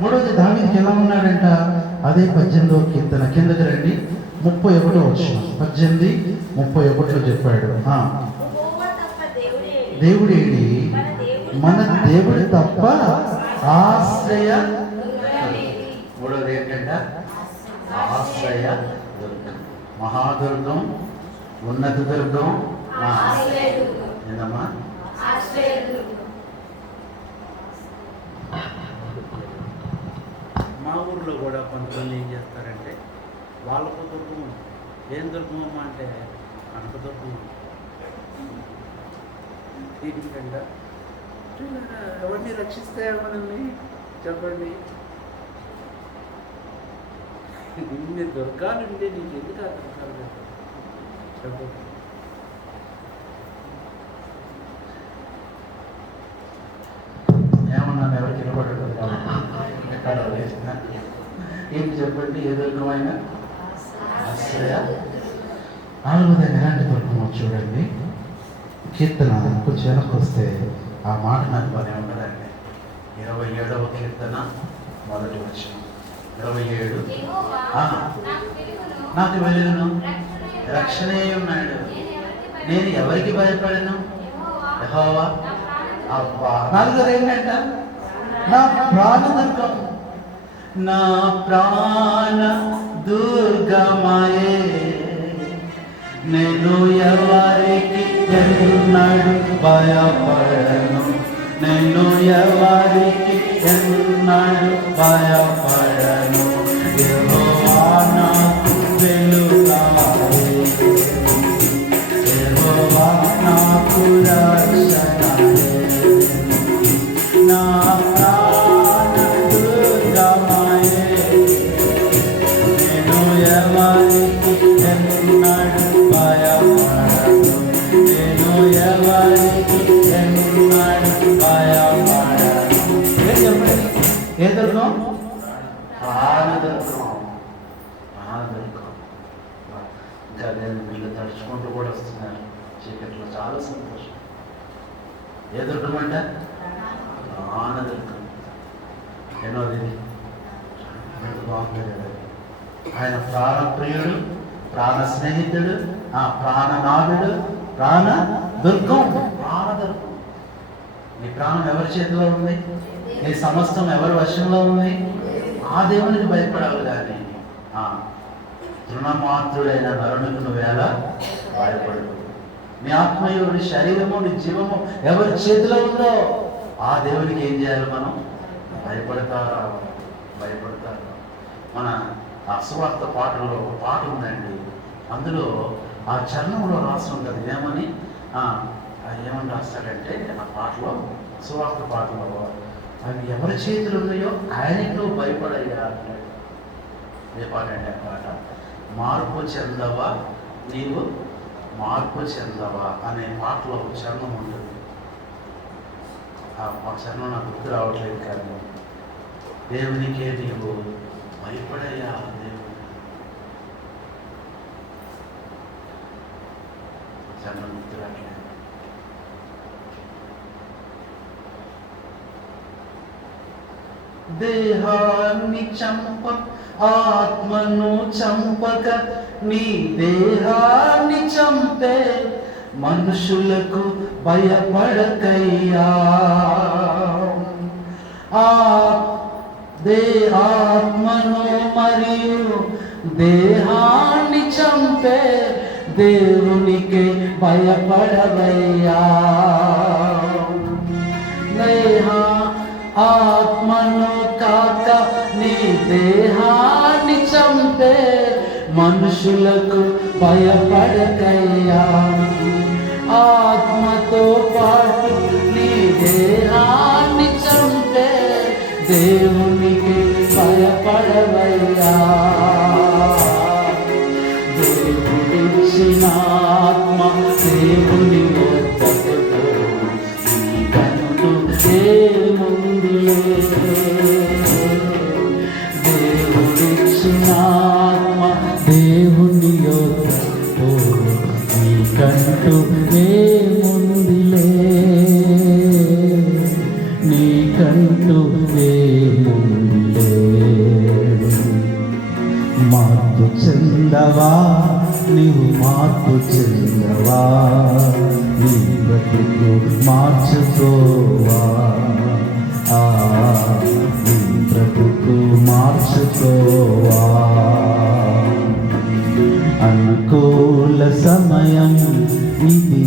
మూడవది దావీదుకి ఎలా ఉన్నాడంట? అదే 18వ కీర్తన కిందకి రండి. 31వ వచనం 18:31 చెప్పాడు. దేవుడేడి మన దేవుడు తప్ప ఆశ్రయ. మూడవది ఏంటంట? ఆశ్రయ దుర్గం, మహాదుర్గం, ఉన్నత దుర్గం. ఏందమ్మా? మా ఊర్లో కూడా కొంతమంది ఏం చేస్తారంటే వాళ్ళకు దుర్గం. ఏం దుర్గం అమ్మా అంటే కనక దుర్గం. ఏంటంటే ఎవరిని రక్షిస్తాయా మనల్ని చెప్పండి? ఇన్ని దుర్గాలు ఉంటే నీకు ఎందుకు ఆ దుర్గాలు చెప్పండి? ఏమన్నాను? ఎవరికి నిలబడదు ఎక్కడ ఏంటి చెప్పండి? ఏ దుర్గమైనా ఆశ్రయ. 4వది ఎలాంటి దుర్గమో చూడండి. కీర్తన కొంచెం వెనక్కి వస్తే ఆ మాట నాకు పని ఉండదండి. 27వ కీర్తన 1వ వచనం. 27 నాకు వెలుగును రక్షణే ఉన్నాడు, నేను ఎవరికి భయపడను? యెహోవా. అబ్బా, 4వది ఏంటంట? నా ప్రాణదుర్గం, నా ప్రాణ దుర్గమయే, నేను ఎవరికి ఎన్నడు భయపడను, నేను ఎవరికి ఎన్నడు భయపడను. యెహోవా నాకు వెలుగాయే, యెహోవా నాకు రక్షణయే, నా ప్రాణ దుర్గమయే, నేను ఎవరికి ఎన్నడు భయపడను, నేను ఎవరికి ఎన్నడు భయపడను. ఏ దుర్గం? ప్రాణదుర్గం. ఇంకా నేను వీళ్ళు తడుచుకుంటూ కూడా వస్తున్నారు చీకట్లో. చాలా సంతోషం. ఏ దుర్గం అంట? ప్రాణదుర్గం. ఎన్నోది? బాగుంది కదా. ఆయన ప్రాణప్రియుడు, ప్రాణ స్నేహితుడు, ప్రాణనాథుడు, ప్రాణ దుర్గం. ప్రాణదుర్గం. నీ ప్రాణం ఎవరి చేతిలో ఉంది? నీ సమస్తం ఎవరి వశంలో ఉంది? ఆ దేవునికి భయపడాలి. కానీ తృణమాత్రుడైన నరునికి నువ్వేలా భయపడదు. నీ ఆత్మయు, నీ శరీరము, నీ జీవము ఎవరి చేతిలో ఉందో ఆ దేవునికి ఏం చేయాలి మనం? భయపడతారా? మన సువార్త పాటలో ఒక పాట ఉందండి. అందులో ఆ చరణంలో రాసి ఉంటుంది. ఏమని రాస్తాడంటే ఆ పాటలో, సువార్త పాటలో, అవి ఎవరి చేతులు ఉన్నాయో ఆయనకి నువ్వు భయపడయ్యా అంటాడు. ఏ పాట అంటే ఆ పాట? మార్పు చెందవా నీవు, మార్పు చెందవా అనే పాటలో ఒక చరణం ఉంటుంది. ఆ చరణం నాకు గుర్తు రావట్లేదు. కానీ దేవునికే నీవు భయపడయ్యా. దేవుడు చరణం గుర్తు రావట్లేదు. దేహాన్ని చంప ఆత్మను చంపక నీ దేహాన్ని చంపే మనుషులకు భయపడకయ్యా. ఆత్మను మరియు దేహాన్ని చంపే దేవునికి భయపడవయ్యా. ఆత్మను కాక నీ దేహాన్ని చంపే మనుషులకు భయపడకయ్యా. ఆత్మతో పాటు నీ దేహాన్ని చంపే దేవునికి భయపడవయ్యా. దేవుడిచ్చిన చెందవా, నీవు మార్పు చెందవా, నీ బ్రతుకు మార్చుకోవా, నీ బ్రతుకు మార్చుకోవా. అనుకూల సమయం ఇది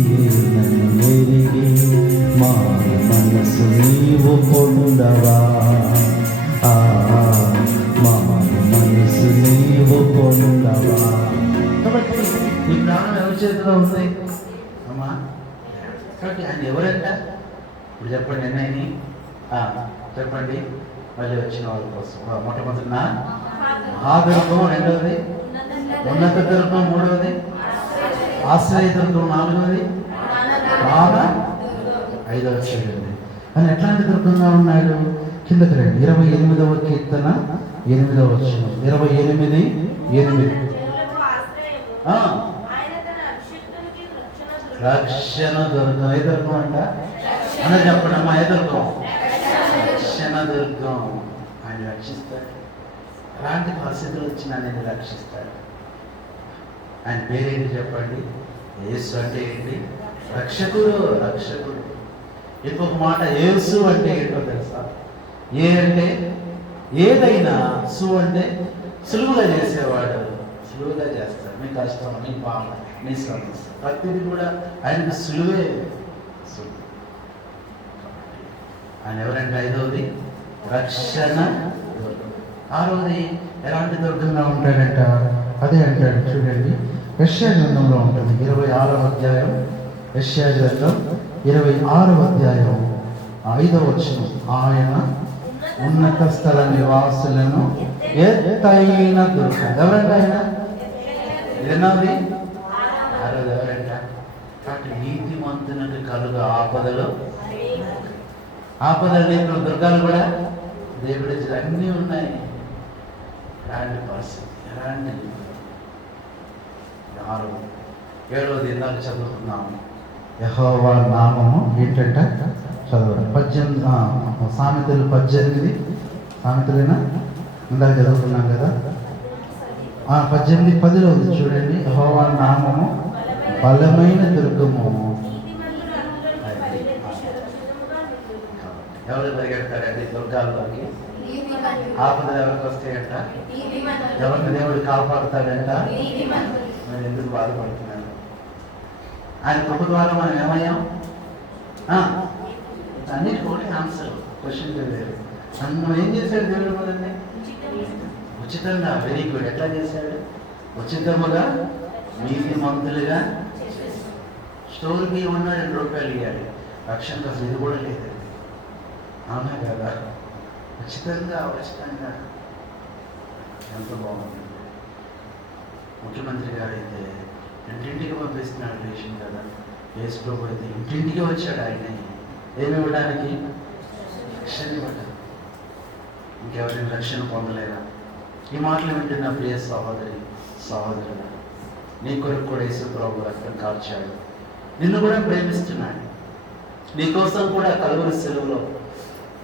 నన్ను ఎరిగి మారు మనసు నీవు పొందవా, మారు మనసు నీవు పొందవా. కాబట్టి నీ ప్రాణం ఎవరి చేతిలో ఉంది అమ్మా? కాబట్టి ఆయన ఎవరంట? ఇప్పుడు చెప్పండి ఎన్నైనా చెప్పండి. మళ్ళీ వచ్చిన వాళ్ళ కోసం మొట్టమొదటి మహాదుర్గం, రెండవది ఉన్నత దుర్గం, మూడవది ఆశ్రయ దుర్గం, నాలుగవది ప్రాణ, ఐదవ చూడండి. అని ఎట్లాంటి దుర్గంగా ఉన్నాడు? కిందకి రండి. 28వ కీర్తన 8వ వచనం. 28:8 రక్షణ దుర్గం. ఏ దుర్గం అంట అన్న చెప్పండి అమ్మా. ఏ దుర్గం? రక్షణ దుర్గం. ఆయన రక్షిస్తాడు. ఎలాంటి పరిస్థితులు వచ్చినా నేను రక్షిస్తాడు. ఆయన పేరేంటి చెప్పండి? యేసు అంటే ఏంటి? రక్షకుడు. రక్షకుడు. ఇంకొక మాట, యేసు అంటే ఏంటో తెలుసా? ఏ అంటే ఏదైనా, సు అంటే సులువుగా చేసేవాడు. సులువుగా చేస్తాడు. మీ కష్టం, మీ పాప, మీ సమస్య, ప్రతిదీ కూడా ఆయనకు సులువే. ఆయన ఎవరంటే? ఐదవది రక్షణ దుర్గం. ఆరవది ఎలాంటి దుర్గంగా ఉంటాడంట? అదే అంటాడు చూడండి. యెషయా గ్రంథంలో ఉంటుంది 26వ అధ్యాయం. యెషయా గ్రంథం 26వ అధ్యాయం 5వ వచనం. ఆయన ఉన్నత స్థల నివాసులను ఎత్తైన దుర్గం. ఎవరంటే ఆయన? ఎన్నోది? ఆరోది ఎవరంట? కాబట్టి నీతిమంతునికి కలుగు ఆపదలు లేని దుర్గాలు కూడా దేవుడి అన్నీ ఉన్నాయి. ఎలాంటి పరిస్థితి, ఎలాంటి 7వది ఇందాక చదువుకున్నాము. యెహోవా నామము ఏంటంట? చదవండి. 18 సామెతలు 18 సామెతలేనా? ఇందాక చదువుకున్నాం కదా. 18:10 ఉంది చూడండి. యెహోవా నామము బలమైన దుర్గము. ఎవరు పరిగెడతారండి దుర్గాల్లోకి? ఆపదలు ఎవరికి వస్తాయంట? ఎవరిని దేవుడు కాపాడుతాడంట? మరి ఎందుకు బాధపడుతున్నాను? ఆయన కృప ద్వారా మనం ఏమయ్యాం? అన్నిటి ఒకటి ఆన్సర్. క్వశ్చన్ లేదు. నన్ను ఏం చేశాడు దేవుడు? మనల్ని ఉచితంగా. Very good. ఎట్లా చేశాడు? ఉచితముగా నీతిమంతులుగా. స్టోర్ బియ్యం ఉన్న 2 రూపాయలు ఇవ్వాలి. రక్షణ అసలు ఇది కూడా లేదు. అవునా కదా? ఉచితంగా ఎంత బాగుంది. ముఖ్యమంత్రి గారు అయితే ఇంటింటికి పంపిస్తున్నాడు రేషన్ కదా. యేసు ప్రభు అయితే ఇంటింటికి వచ్చాడు. ఆయన ఏమి ఇవ్వడానికి? రక్షణ ఇవ్వడానికి. ఇంకెవరైనా రక్షణ పొందలేరా? ఈ మాటలు వింటున్న ప్రియ సహోదరి, సహోదరుడు, నీ కొరకు కూడా యేసు ప్రభు రక్తం కార్చాడు. నిన్ను కూడా ప్రేమిస్తున్నాడు. నీకోసం కూడా కలువరి సెలవులో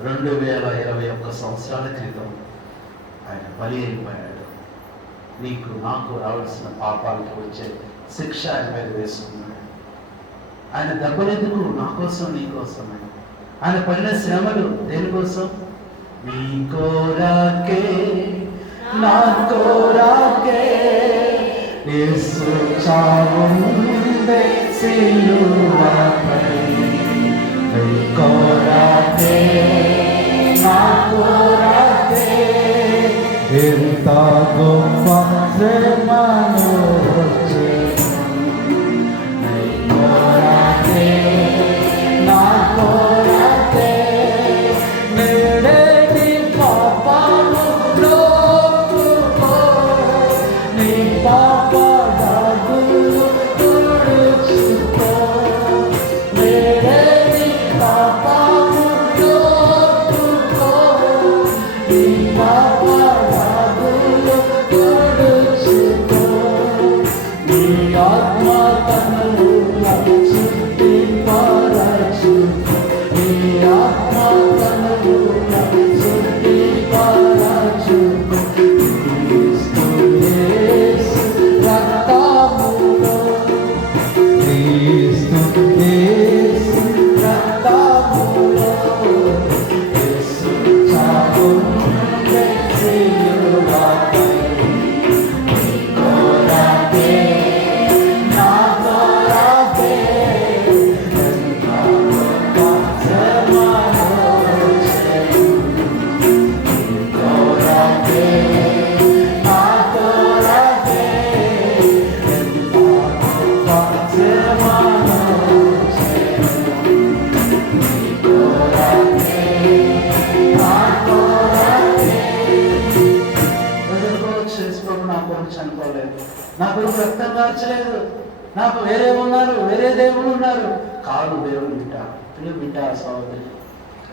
2021 సంవత్సరాల క్రితం ఆయన బలి అయిపోయాడు. నీకు నాకు రావాల్సిన పాపాలకు వచ్చే శిక్ష ఆయన మీద వేసుకున్నాడు. ఆయన దెబ్బలెందుకు? నా కోసం, నీ కోసం. ఆయన పడిన శ్రమలు దేనికోసం? నీ కోరాకే, నా కోరాకే యేసు చావుండే సిలువపై. నీ కోరాకే, నా కోరాకే ఎంత గొప్ప శ్రమను వచ్చెను. నీ కోరాకే, నా కోరాకే నేడే నీ పాపము లోపుకో, నీ పాప దాగులు తుడుచుకో. నీ చనిపోలేదు, నా కొరకు రక్తం కార్చలేదు, నాకు వేరే ఉన్నారు, వేరే దేవుడు ఉన్నారు. కాదు, దేవుడు బిడ్డ సహోదరి,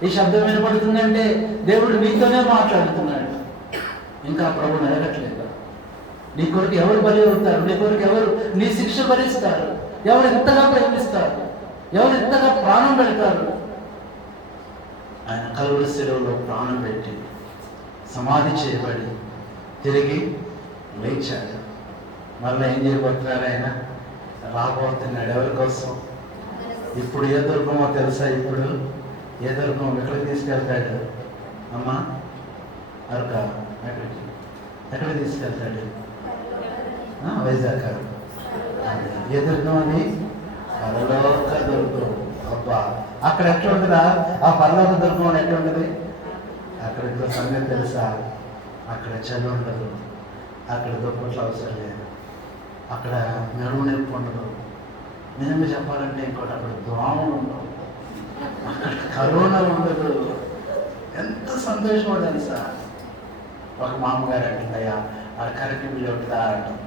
ఈ శబ్దం వినపడుతుందంటే దేవుడు నీతోనే మాట్లాడుతున్నాడు. ఇంకా ప్రభు నెరగట్లేదు. నీ కొరకు ఎవరు బలి అవుతారు? నీ కొరకు ఎవరు నీ శిక్ష భరిస్తారు? ఎవరు ఎంతగా ప్రేమిస్తారు? ఎవరు ఎంతగా ప్రాణం పెడతారు? ఆయన కలువరి శిలువలో ప్రాణం పెట్టి సమాధి చేయబడి తిరిగి లేచాడు. మళ్ళీ ఏం చేయబోతున్నారు? ఆయన రాబోతున్నాడు. ఎవరి కోసం? ఇప్పుడు ఏ దుర్గమో తెలుసా? ఇప్పుడు ఏ దుర్గం ఎక్కడికి తీసుకెళ్తాడు? అమ్మా అరక ఎక్కడికి తీసుకెళ్తాడు? వైజాగ్. ఏ దుర్గం అని? పరలోక దుర్గం. అబ్బా, అక్కడ ఎట్లా ఉంటుందా? ఆ పరలోక దుర్గం ఎట్లా ఉంటుంది? అక్కడ ఇంకో సంగతి తెలుసా? అక్కడ చలి ఉండదు, అక్కడ దుప్పట్లు అవసరం లేదు, అక్కడ నడుము నొప్పి ఉండదు. నిజంగా చెప్పాలంటే ఇంకోటి, అక్కడ దోమలు ఉండవు, అక్కడ కరోనా ఉండదు. ఎంత సంతోషమో తెలుసా? ఒక మామగారు అంటుందయ్యా, ఆ కరెంటు బిల్లు ఉంటుందా అంటాం.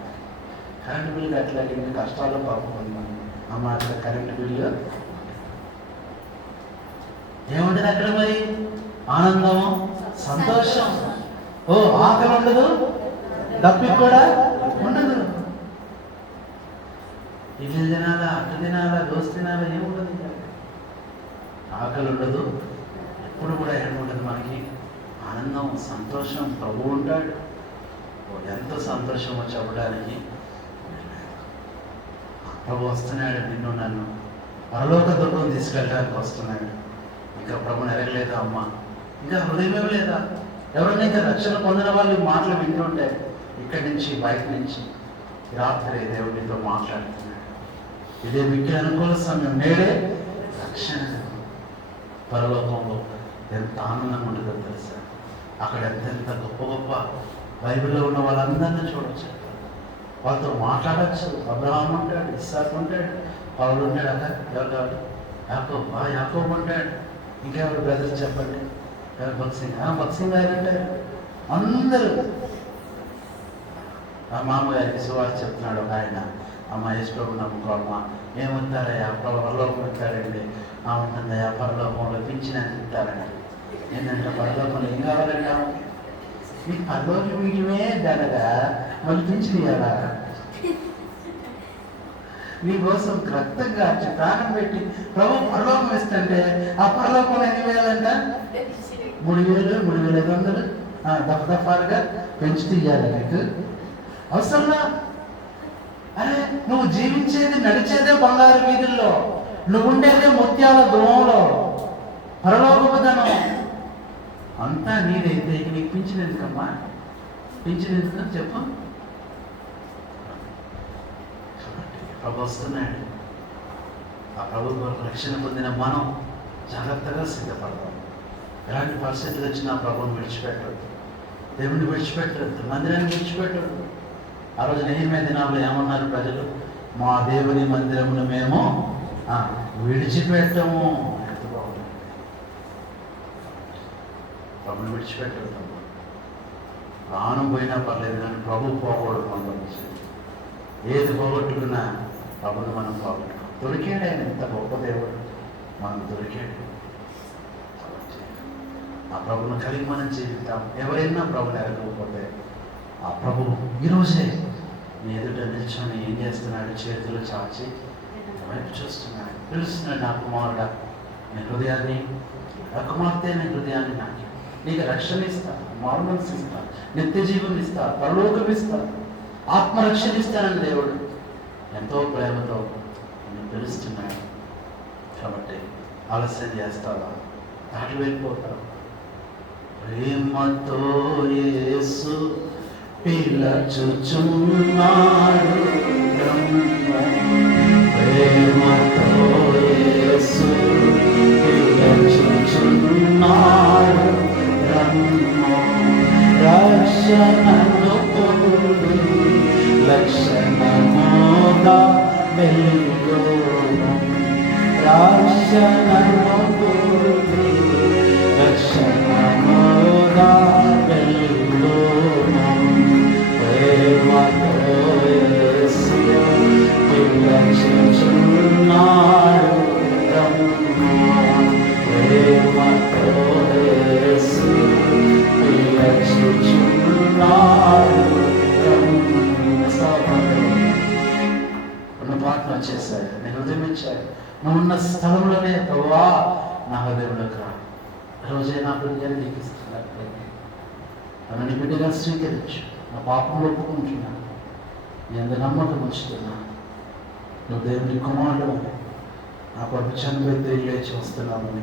కరెంటు బిల్లు అట్లా ఎన్ని కష్టాలు పాపం ఉన్నాను. అమ్మ అక్కడ కరెంటు బిల్లు ఏముంటుంది అక్కడ? మరి ఆనందం, సంతోషం. ఓ, ఆకలి ఉండదు, దప్పి కూడా ఉండదు. ఇడ్లీ తినాలా, అట్టు తినాలా, దోశ తినాలా, ఏముండదు. ఆకలి ఉండదు, ఎప్పుడు కూడా ఏముండదు. మనకి ఆనందం, సంతోషం. ప్రభు ఉంటాడు. ఎంత సంతోషమో చెప్పడానికి. ప్రభు వస్తున్నాడు, నిన్ను నన్ను పరలోక దుర్గం తీసుకెళ్ళడానికి వస్తున్నాడు. ఇంకా ప్రభు నెరగలేదా అమ్మ? ఇంకా హృదయం లేదా? ఎవరైనా ఇంకా రక్షణ పొందిన వాళ్ళు మాటలు వింటుంటే ఇక్కడి నుంచి బయట నుంచి రాత్రి దేవుడితో మాట్లాడుతున్నాడు. ఇదే మీకు అనుకూల సమయం, నేడే రక్షణ. పరలోకంలో ఎంత ఆనందంగా ఉంటుందో తెలుసా? అక్కడ ఎంత గొప్ప గొప్ప బైబిల్లో ఉన్న వాళ్ళందరినీ చూడొచ్చు, వాళ్ళతో మాట్లాడచ్చు. అబ్రహాం ఉంటాడు, ఇస్సాకు ఉంటాడు, పౌలు ఉంటాడు. అక్కడ ఎవరు కాదు? యాకోబు ఉంటాడు. ఇంకెవరు బ్రదర్స్ చెప్పండి? ఎవరు? భక్సింగ్ గారు అంటారు. అందరూ ఆ మామగారికి సువార్త చెప్తున్నాడు ఒక ఆయన. అమ్మ యేసు ప్రభు నమ్ముకోమ్మా. ఏమవుతారయ్యా? పరలోకం వస్తారండి. ఉంటుందయ్యా, పరలోకంలో పింఛన్ ఇస్తారండి. ఏంటంటే పరలోకంలో ఏం కావాలండి? మీ పరలోకం వీటిమే దండగా మళ్ళీ పింఛన్ ఇవ్వాలా? నీకోసం రక్తం కార్చి ప్రాణం పెట్టి ప్రభు పరలోకం ఇస్తుంటే ఆ పరలోకంలో ఎన్ని వేయాలంట? 3,000, 3,500 దఫాలుగా పెంచి తీయాలి. నీకు అవసరంలా? అరే, నువ్వు జీవించేది, నడిచేదే బంగారు వీధుల్లో, నువ్వు ఉండేదే ముత్యాల గృహంలో. పరలోకపు ధనం అంతా నీదైతే ఇక నీకు పింఛన్ ఎందుకమ్మా? పింఛన్ ఎందుకని చెప్పు. ప్రభు వస్తున్నాడు. ఆ ప్రభు రక్షణ పొందిన మనం జాగ్రత్తగా సిద్ధపడదాం. ఎలాంటి పరిస్థితులు వచ్చినా ప్రభువుని విడిచిపెట్టవద్దు, దేవుడిని విడిచిపెట్టవద్దు, మందిరాన్ని విడిచిపెట్టవద్దు. ఆ రోజు నెహెమ్యా దినాల్లో ఏమన్నారు ప్రజలు? మా దేవుని మందిరమును మేము విడిచిపెట్టము. ఎంత బాగుంటుంది! ప్రభుని విడిచిపెట్టవద్దు. ప్రాణం పోయినా పర్లేదు కానీ ప్రభు పోకూడదు. మనం ఏది పోగొట్టుకున్నా ప్రభుని మనం పోగొట్టుకో. దొరికాడు ఆయన, ఎంత గొప్ప దేవుడు మనం దొరికాడు. ఆ ప్రభుని కలిగి మనం జీవితాం. ఎవరైనా ప్రభుని ఎరగకపోతే ఆ ప్రభు ఈరోజే నీ ఎదుట నిల్చొని ఏం చేస్తున్నాడు? చేతులు చాచి వైపు చూస్తున్నాడు, పిలుస్తున్నాడు. నా కుమారుడా, నీ హృదయాన్ని, ఆ కుమార్తె నీ హృదయాన్ని నాకు, నీకు రక్షణ ఇస్తా, మారుమనసు ఇస్తా, నిత్య జీవం ఇస్తా, పరలోకం ఇస్తా, ఆత్మరక్షణ ఇస్తానని దేవుడు ఎంతో ప్రేమతో నిన్ను పిలుస్తున్నాడు. కాబట్టి ఆలస్యం చేస్తావా? దాటి వెళ్ళిపోతావు. ప్రేమతో యేసు పిలుచుచున్నాడు, ప్రేమతో యేసు పిలుచుచున్నాడు. రక్షణను పొంది లక్షణముగా వెలుగును. రక్షణను పొంది లక్షణముగా వెలుగును. ప్రేమతో వచ్చేసాడు, నీ హృదయం ఇచ్చాడు. నువ్వు ఉన్న స్థలంలోనే ప్రభువా నా హృదయంలోకి రా. రోజే నా హృదయాన్ని నీకు ఇస్తున్నాను. నన్ను బిడ్డగా స్వీకరించు. నా పాపంలో ఒప్పుకుంటున్నాను, నీ అందరి నమ్మకం ఉంచుతున్నా. నువ్వు దేవుని కుమారుడు, నా కొరకు చనిపోయి లేచి వస్తున్నామని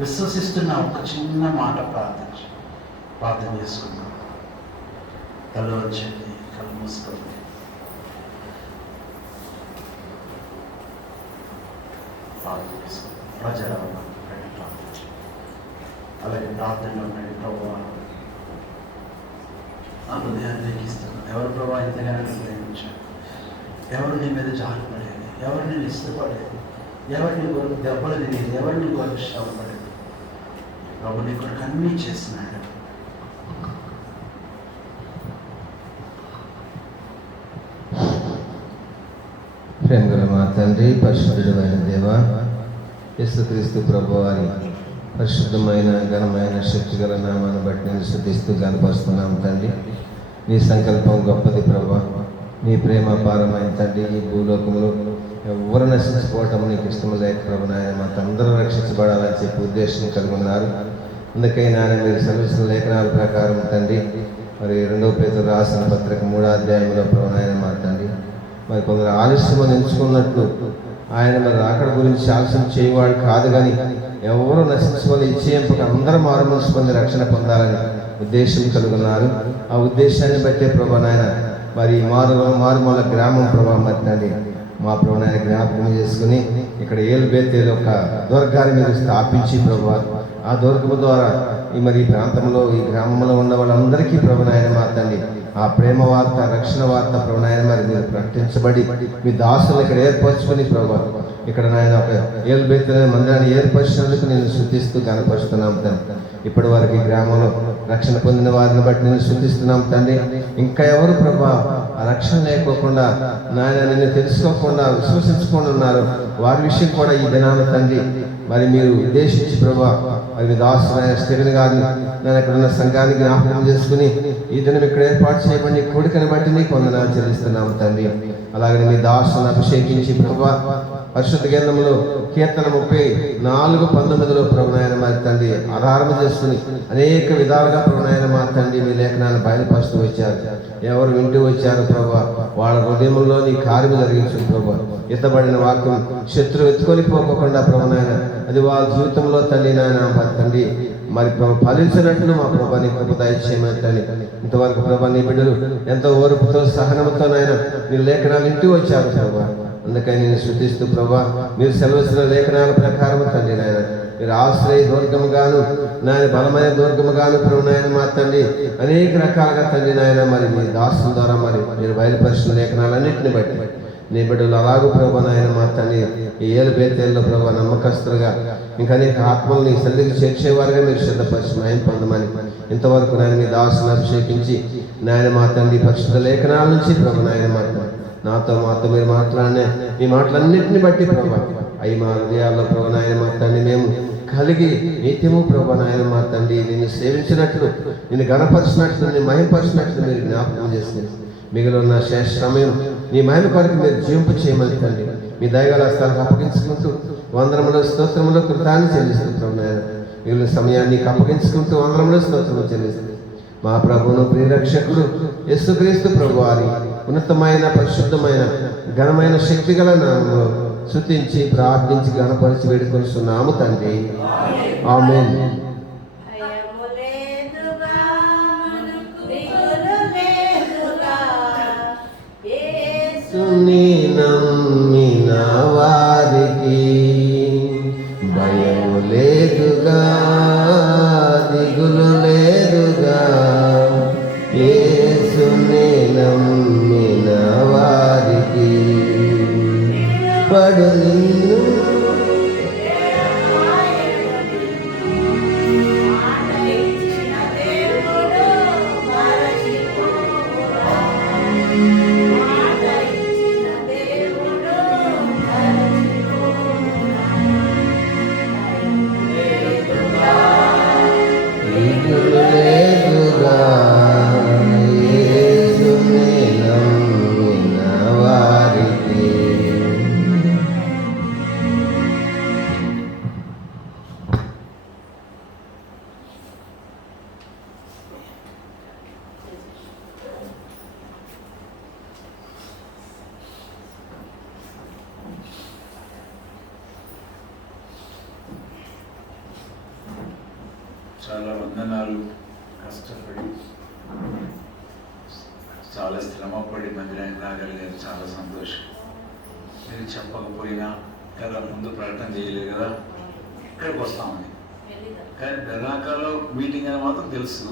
విశ్వసిస్తున్నా. ఒక చిన్న మాట ప్రార్థన చేసుకున్నాం. కళ్ళు వచ్చింది, కళ్ళు మూసుకోండి. ప్రార్థన చేసుకోండి. ప్రజలు అలాగే ప్రార్థనలో ఉండండి. ప్రభు ఆ హృదయాన్ని నీకు ఇస్తున్నాను. ఎవరు ప్రభు ఇంతగానో ప్రేమించారు? ఎవరు నీ మీద జారిపడేది? ఎవరు నేను ఇష్టపడేది? ఎవరు నీ కొరకు దెబ్బలు తినేది? ఎవరు నీ కొరకు శ్రమపడేది? ప్రభు నీ కొరకు అన్నీ చేస్తున్నాడు. ప్రేమగల మా తండ్రి, పరిశుద్ధుడైన దేవ, యేసుక్రీస్తు ప్రభు వారి పరిశుద్ధమైన ఘనమైన శక్తిగల నామాన్ని బట్టి నేను స్తుతిస్తూ కనపరుస్తున్నాం తండ్రి. నీ సంకల్పం గొప్పది ప్రభా. నీ ప్రేమ పారమైన తండ్రి. ఈ భూలోకంలో ఎవరు నశించిపోవటం నీకు ఇష్టం లేక ప్రభు నాయన మాకందరూ రక్షించబడాలని చెప్పి ఉద్దేశం కలిగి ఉన్నారు. అందుకే నాయన మీరు సెలవిస్తున్న లేఖనాల ప్రకారం తండ్రి, మరి 2 పేతురు రాసిన పత్రిక 3వ అధ్యాయంలో ప్రభు నాయన మా తండ్రి, మరి కొందరు ఆలస్యమని ఎంచుకున్నట్లు ఆయన మరి అక్కడ గురించి ఆలస్యం చేయవాడు కాదు, కానీ ఎవరు నశించుకొని ఇచ్చేంపక అందరూ మారు మనసు పొంది రక్షణ పొందాలని ఉద్దేశం కలుగున్నారు. ఆ ఉద్దేశాన్ని బట్టే ప్రభా నాయన మరి మారుమూల గ్రామం ప్రభా మరి తండ్రి మా ప్రభు నాయన జ్ఞాపకం చేసుకుని ఇక్కడ ఏలుబేతేలు ఒక దుర్గాన్ని మీరు స్థాపించి ప్రభా, ఆ దుర్గము ద్వారా మరి ఈ ప్రాంతంలో ఈ గ్రామంలో ఉన్న వాళ్ళందరికీ ప్రభు నాయన మా తండ్రి ఆ ప్రేమ వార్త, రక్షణ వార్త ప్రభు నాయన మరి మీరు ప్రకటించబడి మీ దాసులు ఇక్కడ ఏర్పరచుకుని ప్రభు ఇక్కడ నాయన ఒక ఏలుబేతేలు మందిరాన్ని ఏర్పరిచినందుకు నేను శుద్ధిస్తూ కనపరుస్తున్నాం తండ్రి. ఇప్పటి వరకు ఈ గ్రామంలో రక్షణ పొందిన వారిని బట్టి నేను శుద్ధిస్తున్నాం తండ్రి. ఇంకా ఎవరు ప్రభా ఆ రక్షణ లేకోకుండా నాయన నిన్ను తెలుసుకోకుండా విశ్వసించకుండా ఉన్నారు, వారి విషయం కూడా ఈ దినాన తండ్రి మరి మీరు ఉద్దేశించి ప్రభా మరి మీ దాసు నాయన స్టెఫెన్ గారిని నేను ఇక్కడ ఉన్న సంఘాన్ని జ్ఞాపకం చేసుకుని ఈ దినం ఇక్కడ ఏర్పాటు చేయబడి కోరికను బట్టి నీకు వందనాలు చెల్లిస్తున్నాము తండ్రి. అలాగే మీ దాసును అభిషేకించి ప్రభా పరిశుద్ధ గ్రంథంలో కీర్తన 34:19 ప్రభునాయన మా తండ్రి ఆధారం చేసుకుని అనేక విధాలుగా ప్రభునాయన మా తండ్రి మీ లేఖనాన్ని బయలుపరుస్తూ వచ్చారు. ఎవరు వింటూ వచ్చారు ప్రభా వాళ్ళ హృదయంలో నీ కార్యము జరిగించు ప్రభా. ఎత్తబడిన వాక్యం శత్రువు ఎత్తుకొని పోకుండా ప్రభునాయన అది వాళ్ళ జీవితంలో తండ్రి నాయన తండ్రి మరి ఫలించినట్లు మా ప్రభా నీ కృప దయచేయమంటని ఇంతవరకు ప్రభా నీ బిడ్డలు ఎంతో ఓర్పుతో సహనంతో నాయన నీ లేఖనాలు ఇంటూ వచ్చారు ప్రభా. అందుకని నేను శృతిస్తూ ప్రభా మీరు సెలవుస్తున్న లేఖనాల ప్రకారం తండ్రి నాయన మీరు ఆశ్రయ దుర్గముగాను నాయన బలమైన దుర్గముగాను ప్రభు నాయన మా తండ్రి అనేక రకాలుగా తండ్రి నాయన మరి మీ దాసుల ద్వారా మరి మీరు బయలుపరిచిన లేఖనాలన్నింటిని బట్టి నీ బిడ్డలు అలాగూ ప్రభు నాయన మా తండ్రి ఈ ఏలుబేతేల్లో ప్రభు నమ్మకస్తులుగా ఇంకా అనేక ఆత్మల్ని సన్నిధికి చేర్చేవారుగా మీరు సిద్ధపరిచి మహిమ పొందమని ఇంతవరకు నాయన మీ దాసును అభిషేకించి నాయన మా తండ్రి పరిశుద్ధ లేఖనాల నుంచి ప్రభు నాయన మా నాతో మాతో మీరు మాట్లాడిన మీ మాటలన్నింటిని బట్టి ప్రభా అవి మా హృదయాల్లో ప్రభు నాయన మా తండ్రి మేము కలిగి నిత్యము ప్రభు నాయన మా తండ్రి నిన్ను సేవించినట్లు నిన్ను గణపరిచినట్లు నిన్ను మహిమపరిచినట్లు మీరు జ్ఞాపకం చేసిన మిగిలిన శేష సమయం నీ మహిమ కొరకు మీరు జీవింపు చేయమని తండ్రి మీ దయగల స్థలానికి అప్పగించుకుంటూ వందనములు స్తోత్రములు కృతాన్ని చెల్లిస్తూ ప్రభు నాయన మిగిలిన సమయాన్ని అప్పగించుకుంటూ వందనములు స్తోత్రములు చెల్లిస్తూ మా ప్రభువును ప్రియరక్షకుడు యేసుక్రీస్తు ప్రభు వారి ఉన్నతమైన పరిశుద్ధమైన ఘనమైన శక్తిగల నామములో స్తుతించి ప్రార్థించి గణపరిచి వేడుకొనిస్తున్నాము తండ్రి. ఆమేన్. యేసుని నమ్మిన వారికి భయం లేదుగా, దిగులు లేదుగా. యేసుని నమ్మిన వారికి పడు నిన్ను చాలా సంతోషం. మీరు చెప్పకపోయినా కదా, ముందు ప్రకటన చేయలేదు కదా, ఇక్కడికి వస్తామని. కానీ బెర్నాకాలో మీటింగ్ అని మాత్రం తెలుసు.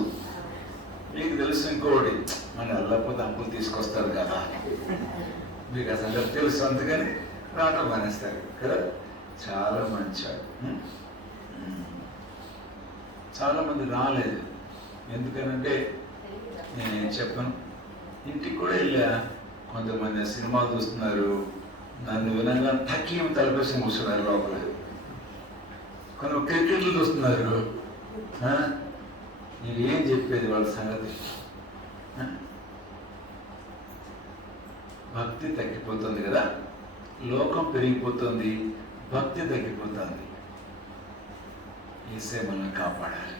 మీకు తెలుసు ఇంకోటి, మన వెళ్ళకపోతే అంకులు తీసుకొస్తారు కదా, మీకు అసలు తెలుసు. అందుకని రావటం మానేస్తారు కదా. చాలా మంచారు. చాలామంది రాలేదు. ఎందుకనంటే నేనేం చెప్పను. ఇంటికి కూడా వెళ్ళా, కొంతమంది సినిమాలు చూస్తున్నారు, నన్ను వినంగా టక్కీ తలపేసి కూర్చున్నారు లోపల. కొంత క్రికెట్లు చూస్తున్నారు. నీవేం చెప్పేది వాళ్ళ సంగతి? భక్తి తగ్గిపోతుంది కదా, లోకం పెరిగిపోతుంది, భక్తి తగ్గిపోతుంది. ఈసే మనల్ని కాపాడాలి.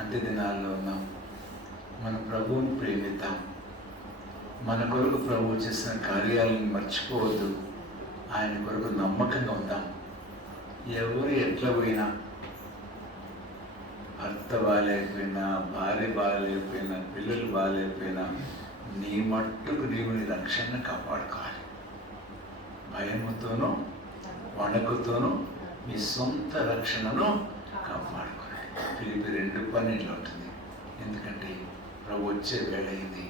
అంత్య దినాల్లో ఉన్నాం. మన ప్రభువుని ప్రేమిద్దాం. మన కొరకు ప్రభువు చేసిన కార్యాలను మర్చిపోవద్దు. ఆయన కొరకు నమ్మకంగా ఉందాం. ఎవరు ఎట్లా పోయినా, భర్త బాగాలేకపోయినా, భార్య బాగాలేకపోయినా, పిల్లలు బాగాలేకపోయినా, నీ మట్టుకు నీవు నీ రక్షణ కాపాడుకోవాలి. భయముతోనూ వణకుతోనూ మీ సొంత రక్షణను కాపాడుకోవాలి. ఫిలిప్పీ 2:12 ఉంటుంది. ఎందుకంటే ప్రభు వచ్చే వేళ అయింది.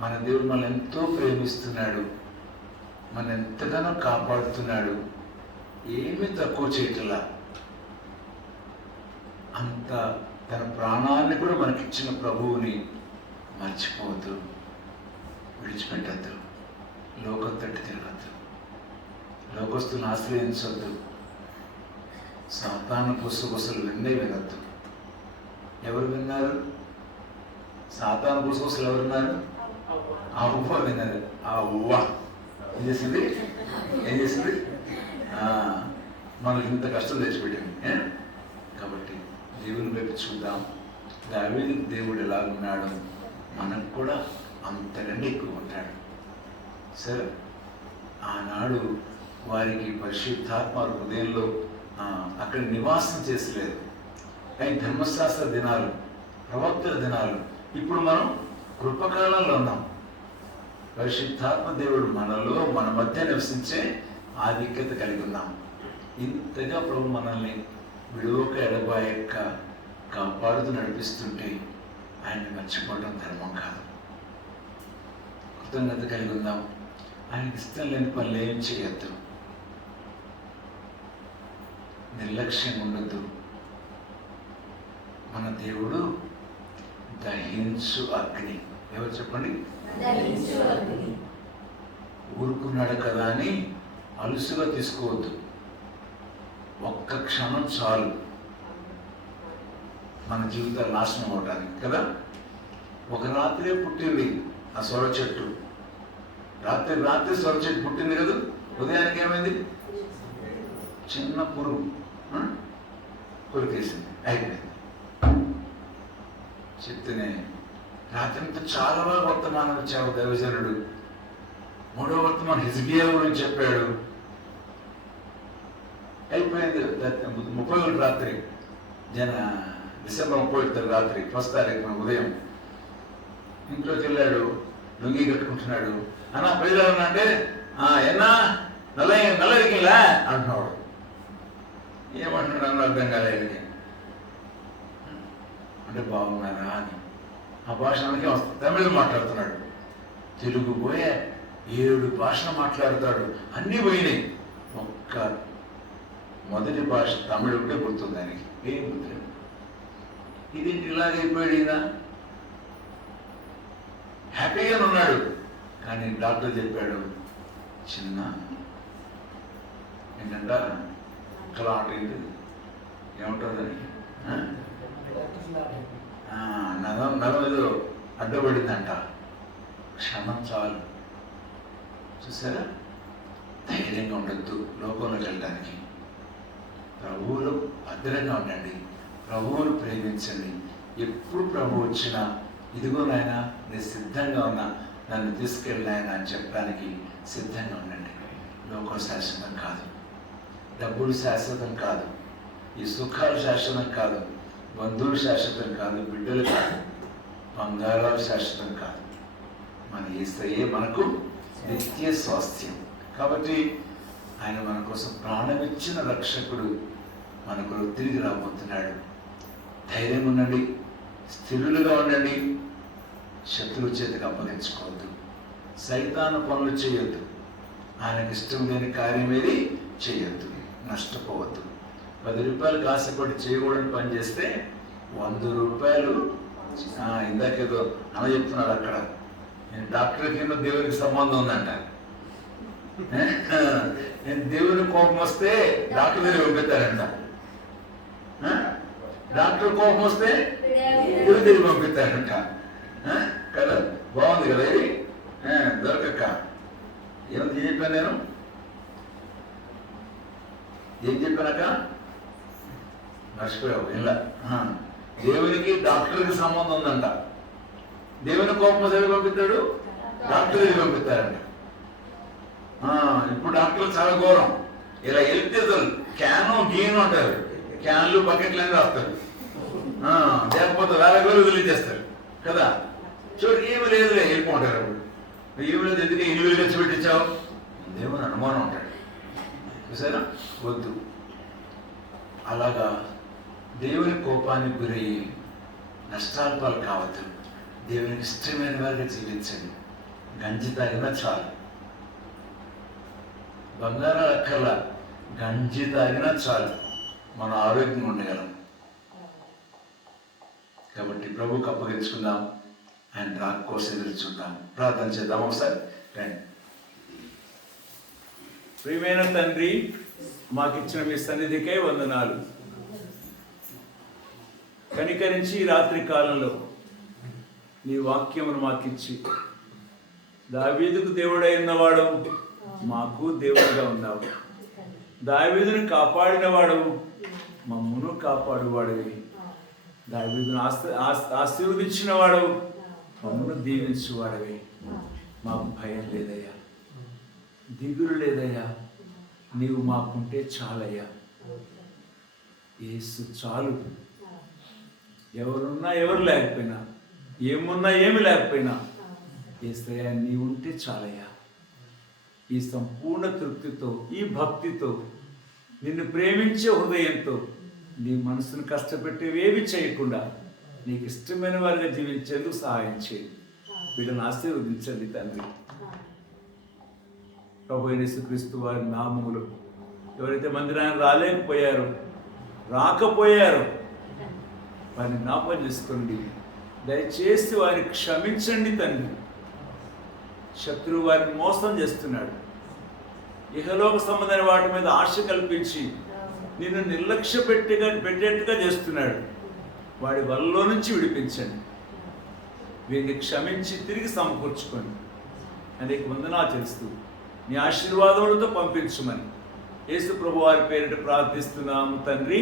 మన దేవుడు మనల్ని ఎంతో ప్రేమిస్తున్నాడు, మన ఎంతగానో కాపాడుతున్నాడు. ఏమీ తక్కువ చేయట్లా. అంత తన ప్రాణాన్ని కూడా మనకిచ్చిన ప్రభువుని మర్చిపోవద్దు, విడిచిపెట్టద్దు. లోకం తట్టి తిరగద్దు, లోకస్తులను ఆశ్రయించవద్దు, సాతాను గుసగుసలు విన్నే వినద్దు. ఎవరు విన్నారు? సాతాను గుసగుసలు ఎవరు విన్నారు? ఆ ఉవ్వ విన్నది. ఆ ఉవ్వ ఏం చేసింది? మనకు ఇంత కష్టం తెచ్చిపెట్టింది. కాబట్టి దేవుని వైపు చూద్దాం. దావీదు దేవుడు ఎలా ఉన్నాడు, మనకు కూడా అంతకంటే ఎక్కువ ఉంటాడు. సరే, ఆనాడు వారికి పరిశుద్ధాత్మ హృదయంలో అక్కడ నివాసం చేసలేదు. కానీ ధర్మశాస్త్ర దినాలు, ప్రవక్తల దినాలు. ఇప్పుడు మనం కృపకాలంలో ఉన్నాం. పరిశుద్ధాత్మ దేవుడు మనలో, మన మధ్య నివసించే ఆధిక్యత కలిగి ఉన్నాం. ఇంతగా ప్రభు మనల్ని విడువక ఎడబాయక కాపాడుతూ నడిపిస్తుంటే ఆయన్ని మర్చిపోవడం ధర్మం కాదు. కృతజ్ఞత కలిగి ఉందాం. ఆయనకి ఇష్టం లేని పనులు ఏం చేయొద్దు. నిర్లక్ష్యం ఉండద్దు. మన దేవుడు దహించు అగ్ని. ఎవరు చెప్పండి? ఊరుకున్నాడు కదా అని అలుసుగా తీసుకోవద్దు. ఒక్క క్షణం చాలు మన జీవితాలు నాశనం అవడానికి కదా. ఒక రాత్రే పుట్టింది ఆ సొర చెట్టు. రాత్రి సొర చెట్టు పుట్టింది కదా. ఉదయానికి ఏమైంది? చిన్న పురుగు కొరికేసింది, అయిపోయింది. చెప్తేనే రాత్రి అంతా చాలా బాగా వర్తమానం వచ్చావు దైవజనుడు. 3వ వర్తమానం హిజ్కియా గురించి చెప్పాడు. అయిపోయింది. 31 రాత్రి, డిసెంబర్ 31 రాత్రి, 1వ తారీఖు ఉదయం ఇంట్లోకి వెళ్ళాడు. లుంగి కట్టుకుంటున్నాడు. అన్నా ప్రజలు అంటే ఎన్నా నల్లరికిలా అంటున్నాడు. ఏమంటున్నాడు అన్న అర్థం కాలేదు. అంటే బాగున్నారా అని ఆ భాష మనకి తమిళ మాట్లాడుతున్నాడు. తెలుగు పోయే 7 భాషలు మాట్లాడతాడు. అన్నీ పోయినాయి. ఒక్క మొదటి భాష తమిళ కూడా గుర్తుంది ఆయనకి. ఏం గుర్తులేదు. ఇది ఇలాగైపోయాడు. ఈయన హ్యాపీగా ఉన్నాడు. కానీ డాక్టర్ చెప్పాడు, చిన్న ఏంటంట క్లాట్ ఏంటి ఏముంటుందని, నరం ఏదో అడ్డపడిందంట. క్షణం చాలు. చూసారా? ధైర్యంగా ఉండొద్దు లోకంలోకి వెళ్ళడానికి. ప్రభువులు భద్రంగా ఉండండి. ప్రభువును ప్రేమించండి. ఎప్పుడు ప్రభు వచ్చినా ఇదిగో నాయన నేను సిద్ధంగా ఉన్నా, నన్ను తీసుకెళ్ళి నాయన అని చెప్పడానికి సిద్ధంగా ఉండండి. లోకం శాశ్వతం కాదు, డబ్బులు శాశ్వతం కాదు, ఈ సుఖాలు శాశ్వతం కాదు, బంధువులు శాశ్వతం కాదు, బిడ్డలు కాదు, బంగారాలు శాశ్వతం కాదు. మన యేసయ్యే మనకు నిత్య స్వాస్థ్యం. కాబట్టి ఆయన మన కోసం ప్రాణమిచ్చిన రక్షకుడు మనకు తిరిగి రాబోతున్నాడు. ధైర్యం ఉండండి, స్థిరులుగా ఉండండి, శత్రువు చేతికి అప్పగించుకోవద్దు, సైతాను పనులు చేయొద్దు, ఆయనకి ఇష్టం లేని కార్యం ఏది చేయొద్దు, నష్టపోవద్దు. 10 రూపాయలకు ఆశపడి చేయకూడని పని చేస్తే 100 రూపాయలు. ఇందాకేదో అన్న చెప్తున్నాడు అక్కడ, నేను డాక్టర్కి దేవునికి సంబంధం ఉందంట. నేను దేవుని కోపం వస్తే డాక్టర్ దగ్గర పంపిస్తారంట, డాక్టర్ కోపం వస్తే దేవుని దగ్గర పంపిస్తారంట కదా. బాగుంది కదా ఇది. దొరకక్క ఏం చెప్పాను నేను, ఏం చెప్పానక్క మర్చిపోయావు. ఇలా దేవునికి డాక్టర్కి సంబంధం ఉందంట. దేవుని కోపం సరి పంపిస్తాడు, డాక్టర్ దగ్గర పంపిస్తారంట. ఇప్పుడు డాక్టర్లు చాలా ఘోరం. ఇలా వెళ్తే క్యాను గీను అంటారు, క్యాన్లు బకెట్లు అని రాస్తారు, లేకపోతే వేరే వేలు వదిలిచేస్తారు కదా. చూడండి ఏమి లేదులే వెళ్ళిపోంటారు. అప్పుడు ఏమి లేదు, ఎందుకు 8,000 ఖర్చు పెట్టించావు, దేవుని అనుమానం ఉంటాడు. చూసారా, వద్దు. అలాగా దేవుని కోపానికి గురయ్యి నష్టాల పాలు కావద్దు. దేవునికి ఇష్టమైన వారిగా జీవించండి. గంజి తాగినా చాలు, బంగారం అక్కర్లా, గంజి తాగినా చాలు, మనం ఆరోగ్యంగా ఉండగలం. కాబట్టి ప్రభువుకు అప్పగించుకుందాం, ఆయన రాక కోసం ఎదురు చూద్దాం. ప్రార్థన చేద్దాం ఒకసారి. రండి. ప్రియమైన తండ్రి, మాకిచ్చిన మీ సన్నిధికై వందనాలు. కనికరించి రాత్రి కాలంలో నీ వాక్యమును మాకిచ్చి, దావీదుకు దేవుడై ఉన్నవాడు మాకు దేవుడిగా ఉన్నావు. దావీదును కాపాడినవాడు మమ్మును కాపాడువాడివి. దావీదును ఆశీర్వదించిన వాడు మమ్మను దీవించువాడివి. మాకు భయం లేదయ్యా, దిగులు లేదయ్యా, నీవు మాకుంటే చాలయ్యా. యేసు చాలు. ఎవరున్నా ఎవరు లేకపోయినా, ఏమున్నా ఏమి లేకపోయినా, యేసయ్యా నీవు ఉంటే చాలయ్యా. ఈ సంపూర్ణ తృప్తితో, ఈ భక్తితో, నిన్ను ప్రేమించే హృదయంతో, నీ మనసును కష్టపెట్టేవేవి చేయకుండా నీకు ఇష్టమైన వారిగా జీవించేందుకు సహాయం చేయండి. వీళ్ళని ఆశీర్వదించండి తండ్రి. ప్రభువైన యేసుక్రీస్తు వారి నామములో ఎవరైతే మందిరాన్ని రాకపోయారో వారిని జ్ఞాపకం చేసుకోండి. దయచేసి వారిని క్షమించండి తండ్రి. శత్రువు వారిని మోసం చేస్తున్నాడు. ఇహలోక సంబంధమైన వాటి మీద ఆశ కల్పించి నిన్ను నిర్లక్ష్య పెట్టేట్టుగా చేస్తున్నాడు. వాడి వల్ల నుంచి విడిపించండి. వీరిని క్షమించి తిరిగి సమకూర్చుకోండి. అనేక వందనాలు చేస్తూ నీ ఆశీర్వాదములతో పంపించమని యేసు ప్రభు వారి పేరిట ప్రార్థిస్తున్నాము తండ్రి.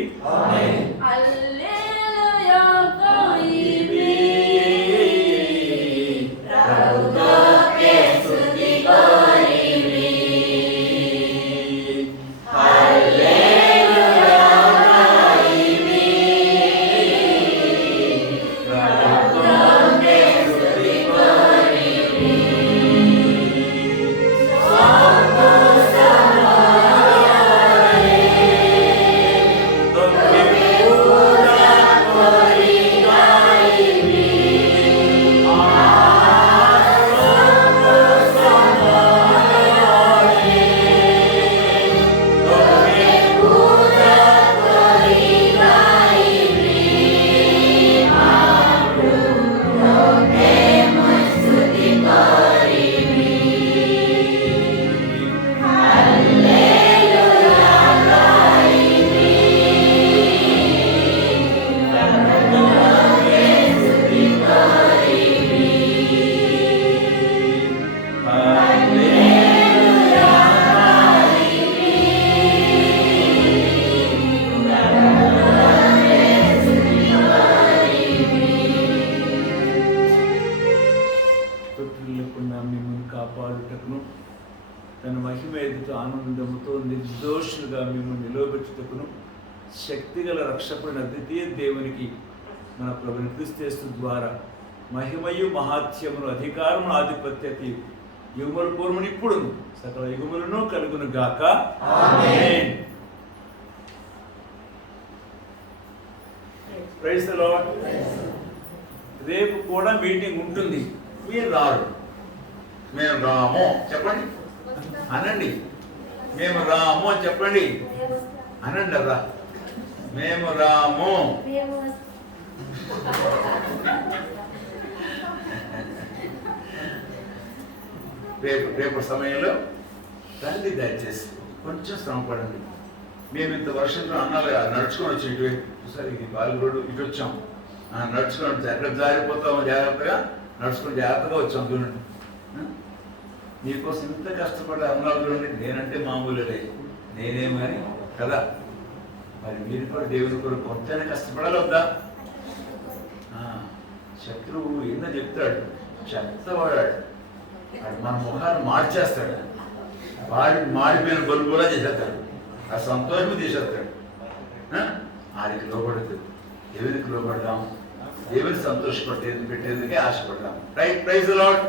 తన మహిమ ఎదుట ఆనందముతో నిర్దోషులుగా మిమ్మల్ని నిలవబెట్టుటకును శక్తిగల రక్షకుడైన ద్వితీయ దేవునికి మన ప్రభుని క్రీస్తు యేసు ద్వారా మహిమయు మహాత్యమును అధికారమును ఆధిపత్యతి యుగముల పూర్వమును ఇప్పుడు సకల యుగములను కలుగును గాక ఆమేన్. Praise the lord. రేపు కూడా మీటింగ్ ఉంటుంది. మీరు రారు, మేము రాము చెప్పండి అనండి. మేము రాము అని చెప్పండి అనండి అదా. మేము రాము. రేపు సమయంలో రండి, దయచేసి కొంచెం శ్రమ పడండి. మేము ఇంత వర్షంలో అన్నాలు నడుచుకొని వచ్చి ఇటువైపు సరే ఇది బాల్ రోడ్డు ఇటు వచ్చాం. నడుచుకొని ఎక్కడ జారిపోతాము జాగ్రత్తగా నడుచుకొని జాగ్రత్తగా వచ్చాం. చూడండి, మీకోసం ఇంత కష్టపడి అన్నాలు చూడండి. నేనంటే మామూలుడే, నేనేమని కదా. మరి మీరు కూడా దేవుని కొరకు కొంతైనా కష్టపడాలి వద్దా? శత్రువు ఏందో చెప్తాడు, చెత్తవాడాడు, మన ముఖాన్ని మార్చేస్తాడు, మాడిపోయిన బొల్లు కూడా చేసేస్తాడు, ఆ సంతోషం తీసేస్తాడు. ఆడికి లోపడదు. దేవునికి లోపడదాం, దేవుని సంతోషపడి పెట్టేందుకే ఆశపడదాం. రైట్. Praise the lord.